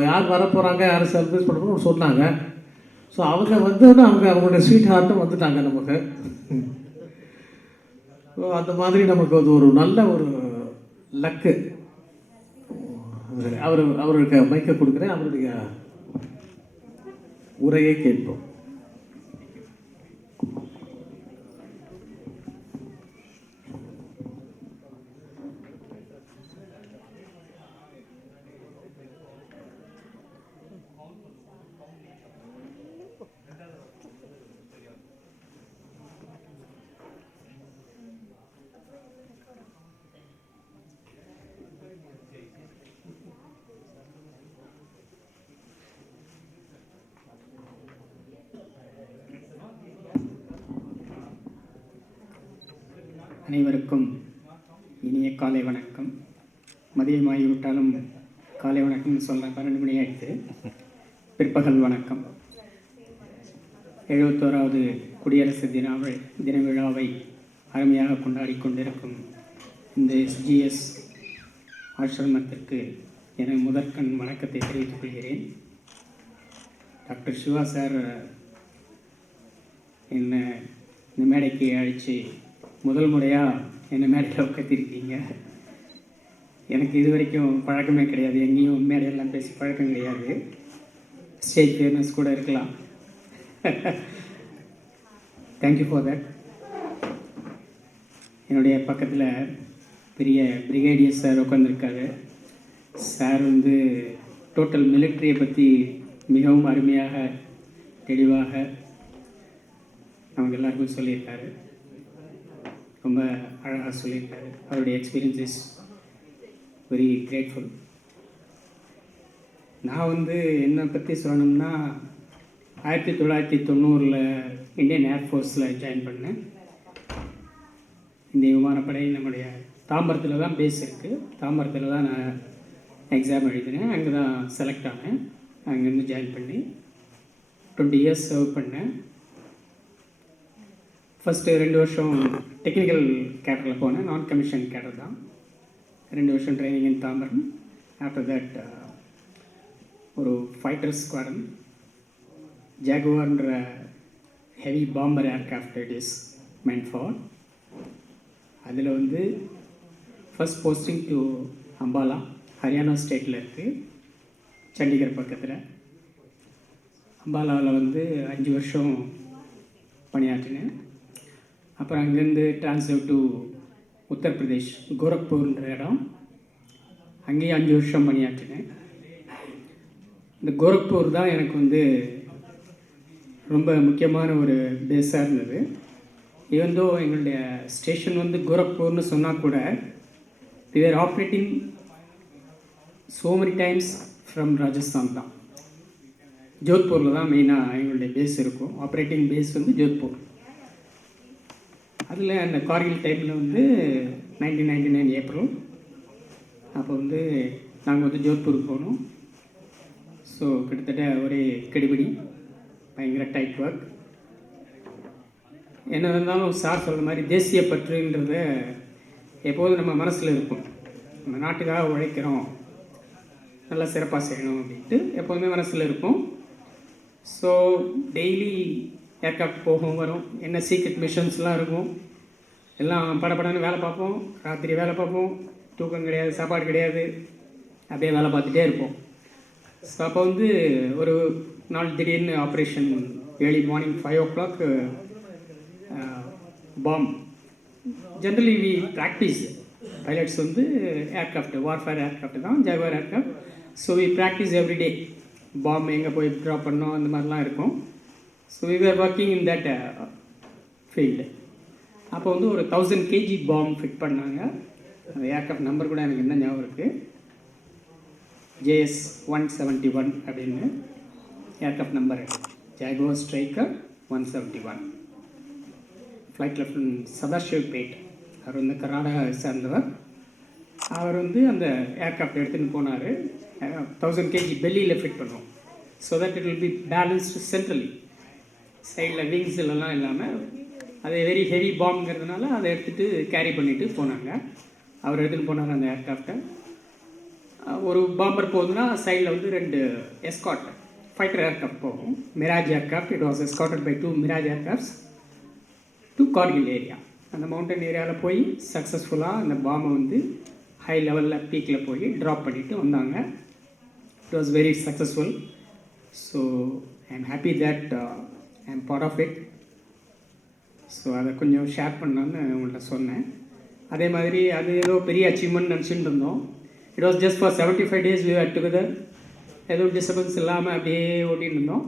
யார் வர போகிறாங்க, யார் சர்வீஸ் பண்ண போகிறோம் சொன்னாங்க. ஸோ அவங்க வந்தோன்னே அவங்களோட ஸ்வீட் ஹார்ட்டும் வந்துட்டாங்க நமக்கு. ஸோ அந்த மாதிரி நமக்கு அது ஒரு நல்ல ஒரு லக்கு. அவருக்கு மைக்கை கொடுக்குறேன், அவருடைய உரையை கேட்போம். அனைவருக்கும் இனிய காலை வணக்கம். மதியமாகிவிட்டாலும் காலை வணக்கம்னு சொல்ல 12 மணி ஆயிடுச்சு. பிற்பகல் வணக்கம். 71வது குடியரசு தின விழாவை அருமையாக கொண்டாடி கொண்டிருக்கும் இந்த SGS ஆசிரமத்திற்கு என முதற்கண் வணக்கத்தை தெரிவித்துக் கொள்கிறேன். டாக்டர் சிவா சார் என்னை இந்த மேடைக்கு அழைச்சி முதல் முறையாக என்னை மேடையில் உட்காத்திருக்கீங்க. எனக்கு இது வரைக்கும் பழக்கமே கிடையாது, எங்கேயும் மேடையெல்லாம் பேசி பழக்கம் கிடையாது. ஸ்டேஜ் ஃபேமஸ் கூட இருக்கலாம். Thank you for that. என்னுடைய பக்கத்தில் பெரிய பிரிகேடியர் சார் உட்காந்துருக்காரு. சார் வந்து டோட்டல் மிலிட்ரியை பற்றி மிகவும் அருமையாக தெளிவாக அவங்க எல்லாருக்கும் சொல்லியிருக்காரு. ரொம்ப அழகாக சொல்லியிருக்காரு. அவருடைய எக்ஸ்பீரியன்ஸ் இஸ் வெரி கிரேட்ஃபுல். நான் வந்து என்னை பற்றி சொல்லணும்னா 1990 இந்தியன் ஏர்ஃபோர்ஸில் ஜாயின் பண்ணேன். இந்திய விமானப்படை நம்முடைய தாம்பரத்தில் தான் பேஸ் இருக்குது. தாம்பரத்தில் தான் நான் எக்ஸாம் எழுதினேன். அங்கே தான் செலக்ட் ஆனேன். அங்கேருந்து ஜாயின் பண்ணி 20 இயர்ஸ் சர்வ் பண்ணேன். ஃபஸ்ட்டு 2 வருஷம் டெக்னிக்கல் கேடரில் போனேன். நான் கமிஷன் கேடர் தான். 2 வருஷம் training in Tambaram. After that ஒரு ஃபைட்டர் ஸ்குவாடன் ஜாகுவார்ன்ற heavy bomber aircraft it is meant for. அதில் வந்து first posting to Ambala, Haryana ஸ்டேட்டில் இருக்குது, சண்டிகர் பக்கத்தில். அம்பாலாவில் வந்து 5 வருஷம் பணியாற்றினேன். அப்புறம் அங்கேருந்து ட்ரான்ஸ்ஃபர் டு உத்தரப்பிரதேஷ், கோரக்பூர்ன்ற இடம். அங்கேயும் 5 வருஷம் பணியாற்றினேன். இந்த கோரக்பூர் தான் எனக்கு வந்து ரொம்ப முக்கியமான ஒரு பேஸாக இருந்தது. ஈவந்தோ எங்களுடைய ஸ்டேஷன் வந்து கோரக்பூர்னு சொன்னால் கூட we were operating so many times from Rajasthan தான். ஜோத்பூரில் தான் மெயினாக எங்களுடைய பேஸ் இருக்கும். ஆப்ரேட்டிங் பேஸ் வந்து ஜோத்பூர். அதில் அந்த கார்கில் டைமில் வந்து 1999 ஏப்ரல் அப்போ வந்து நாங்கள் வந்து ஜோத்பூருக்கு போனோம். ஸோ கிட்டத்தட்ட ஒரே கெடுபிடி, பயங்கர டைட் ஒர்க். என்ன இருந்தாலும் சார் சொல்கிற மாதிரி தேசிய பற்றுன்றத எப்போதும் நம்ம மனசில் இருக்கும். நம்ம நாட்டுக்காக உழைக்கிறோம், நல்லா சிறப்பாக செய்யணும் அப்படின்ட்டு எப்போதுமே மனசில் இருக்கும். ஸோ டெய்லி ஏர்க்ராஃப்ட் போகும் வரும், என்ன சீக்ரெட் மிஷன்ஸ்லாம் இருக்கும், எல்லாம் படப்படன்னு வேலை பார்ப்போம். ராத்திரி வேலை பார்ப்போம், தூக்கம் கிடையாது, சாப்பாடு கிடையாது, அப்படியே வேலை பார்த்துட்டே இருப்போம். ஸோ அப்போ வந்து ஒரு நாள் திடீர்னு operation early morning 5 o'clock bomb. Generally we practice pilots வந்து ஏர்க்ராஃப்ட், வார்ஃபேர் ஏர்க்ராஃப்ட் தான், Jaguar aircraft. So we practice every day. Bomb எங்கே போய் ட்ராப் பண்ணோம் அந்த மாதிரிலாம் இருக்கும். So we are working in that field. அப்போ வந்து ஒரு 1000 kg பாம் ஃபிட் பண்ணாங்க. அந்த ஏர்க்ராஃப்ட் நம்பர் கூட எனக்கு என்ன ஞாபகம் இருக்குது, JS-171 அப்படின்னு aircraft number. Jaguar striker 171. Flight lieutenant Sadashiv Bhat, அவர் வந்து கர்நாடகாவை சேர்ந்தவர். அவர் வந்து அந்த ஏர்க்ராஃப்ட் எடுத்துகிட்டு போனார். 1000 kg பெல்லியில் ஃபிட் பண்ணுவோம். So that it will be balanced centrally. சைடில் விங்ஸ்லாம் இல்லாமல் அது வெரி ஹெவி பாம்புங்கிறதுனால அதை எடுத்துகிட்டு கேரி பண்ணிவிட்டு போனாங்க. அவர் எடுத்துகிட்டு போனார் அந்த ஏர்க்ராஃப்டை. ஒரு பாம்பர் போகுதுன்னா சைடில் வந்து 2 எஸ்காட் ஃபைட்டர் ஏர்க்ராஃப்ட் போகும், Mirage aircraft. It was escorted by 2 Mirage aircrafts to Kargil area. அந்த மவுண்டன் ஏரியாவில் போய் சக்ஸஸ்ஃபுல்லாக அந்த பாம்பை வந்து ஹை லெவலில் பீக்கில் போய் ட்ராப் பண்ணிவிட்டு வந்தாங்க. It was very successful. So I am happy that I am part of it. So அதை கொஞ்சம் ஷேர் பண்ணலான்னு உங்கள்கிட்ட சொன்னேன். அதே மாதிரி அது ஏதோ பெரிய அச்சீவ்மெண்ட் நினச்சிட்டு இருந்தோம். It was just for 75 days we were together. எதுவும் டிஸ்டர்பன்ஸ் இல்லாமல் அப்படியே ஓட்டிகிட்டு இருந்தோம்.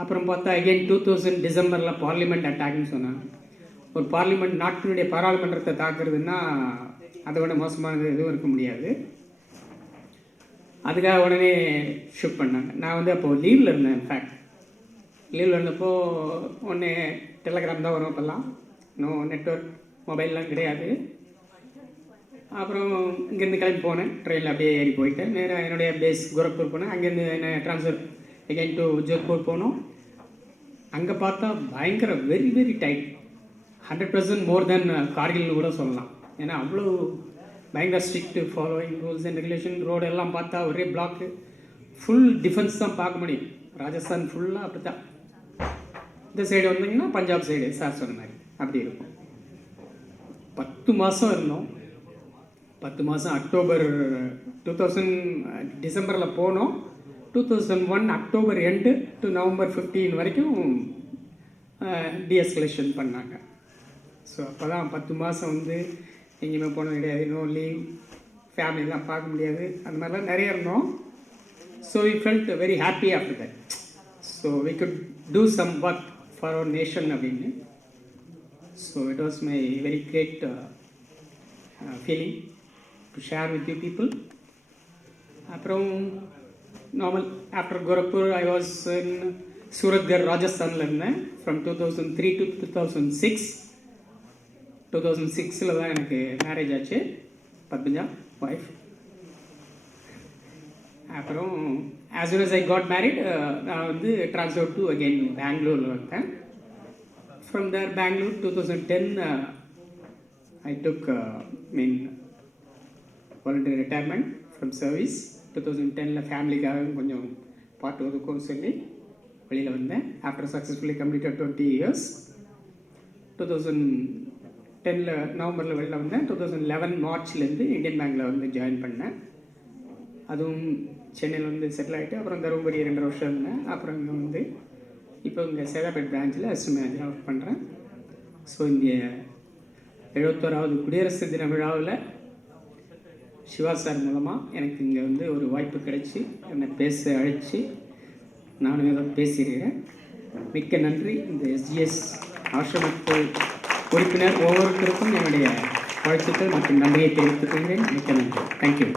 அப்புறம் பார்த்தா அகெயின் 2000 டிசம்பரில் பார்லிமெண்ட் அட்டாக்னு சொன்னாங்க. ஒரு பார்லிமெண்ட், நாட்டினுடைய பாராளுமன்றத்தை தாக்குறதுன்னா அதை விட மோசமானது எதுவும் இருக்க முடியாது. அதுக்காக உடனே ஷூட் பண்ணாங்க. நான் வந்து அப்போது லீவில் இருந்தேன். இன்ஃபேக்ட் லீவில் இருந்தப்போ ஒன்று டெலகிராம் தான் வரும் அப்போல்லாம். நோ நெட்வொர்க், மொபைல்லாம் கிடையாது. அப்புறம் இங்கேருந்து கிளம்பி போனேன். ட்ரெயினில் அப்படியே ஏறி போயிட்டேன். நேராக என்னுடைய பேஸ் கோரக்பூர் போனேன். அங்கேருந்து என்ன ட்ரான்ஸ்ஃபர் அகெயின் டு ஜோத்பூர் போனோம். அங்கே பார்த்தா பயங்கர வெரி வெரி டைட், 100% மோர் தென் கார்கில்னு கூட சொல்லலாம். ஏன்னா அவ்வளோ பயங்கர strict, following rules and regulation. Road எல்லாம் பார்த்தா ஒரே பிளாக்கு, ஃபுல் டிஃபென்ஸ் தான் பார்க்க முடியும். ராஜஸ்தான் ஃபுல்லாக அப்படி தான். இந்த சைடு வந்தீங்கன்னா பஞ்சாப் சைடு சார் சொன்ன மாதிரி அப்படி இருக்கும். 10 மாதம் இருந்தோம். 10 மாதம் அக்டோபர் 2000 டிசம்பரில் போனோம். 2001 அக்டோபர் எண்டு டு நவம்பர் 15 வரைக்கும் டீஎஸ்கலேஷன் பண்ணாங்க. ஸோ அப்போ தான் 10 மாதம் வந்து எங்கேயுமே போனது கிடையாது. நோ லீவ், ஃபேமிலிலாம் பார்க்க முடியாது, அந்த மாதிரிலாம் நிறைய இருந்தோம். So we felt very happy after that. So we could do some work for our nation அப்படின்னு. So it was my very great feeling to share with you people. அப்புறம் normal after Gorakhpur I was in Suratgarh, ராஜஸ்தானில் இருந்தேன் from 2003 to 2006. 2006 தான் எனக்கு marriage ஆச்சு. Padmaja wife. அப்புறம் as soon as I got married நான் வந்து ட்ரான்ஸ்ஃபர் டு அகெயின் பெங்களூரில் வந்தேன். From there Bangalore 2010 I took voluntary retirement from service. 2010 ஃபேமிலிக்காக கொஞ்சம் பார்ட் ஒதுக்கும் சொல்லி வெளியில் வந்தேன். After successfully completed 20 years. 2010 நவம்பரில் வெளியில் வந்தேன். 2011 மார்ச்லேருந்து இந்தியன் பேங்க்கில் வந்து ஜாயின் பண்ணேன். அதுவும் சென்னையில் வந்து செட்டில் ஆகிட்டு அப்புறம் தருமபுரி 2 வருஷம் இருந்தேன். அப்புறம் இங்கே வந்து இப்போ இங்கே சேதாப்பேட் பிரான்ச்சில் அசிஸ்டன்ட் மேனேஜராக ஒர்க் பண்ணுறேன். ஸோ இங்கே 71வது குடியரசு தின விழாவில் சிவா சார் மூலமாக எனக்கு இங்கே வந்து ஒரு வாய்ப்பு கிடைச்சி என்னை பேச அழைச்சி நானும் ஏதோ பேசியிருக்கிறேன். மிக்க நன்றி. இந்த எஸ்ஜிஎஸ் ஆசிரமத்து உறுப்பினர் ஒவ்வொருத்தருக்கும் என்னுடைய வாழ்த்துக்கள் மற்றும் நன்றியை தெரிவித்துக் கொள்கிறேன். மிக்க நன்றி. தேங்க்யூ.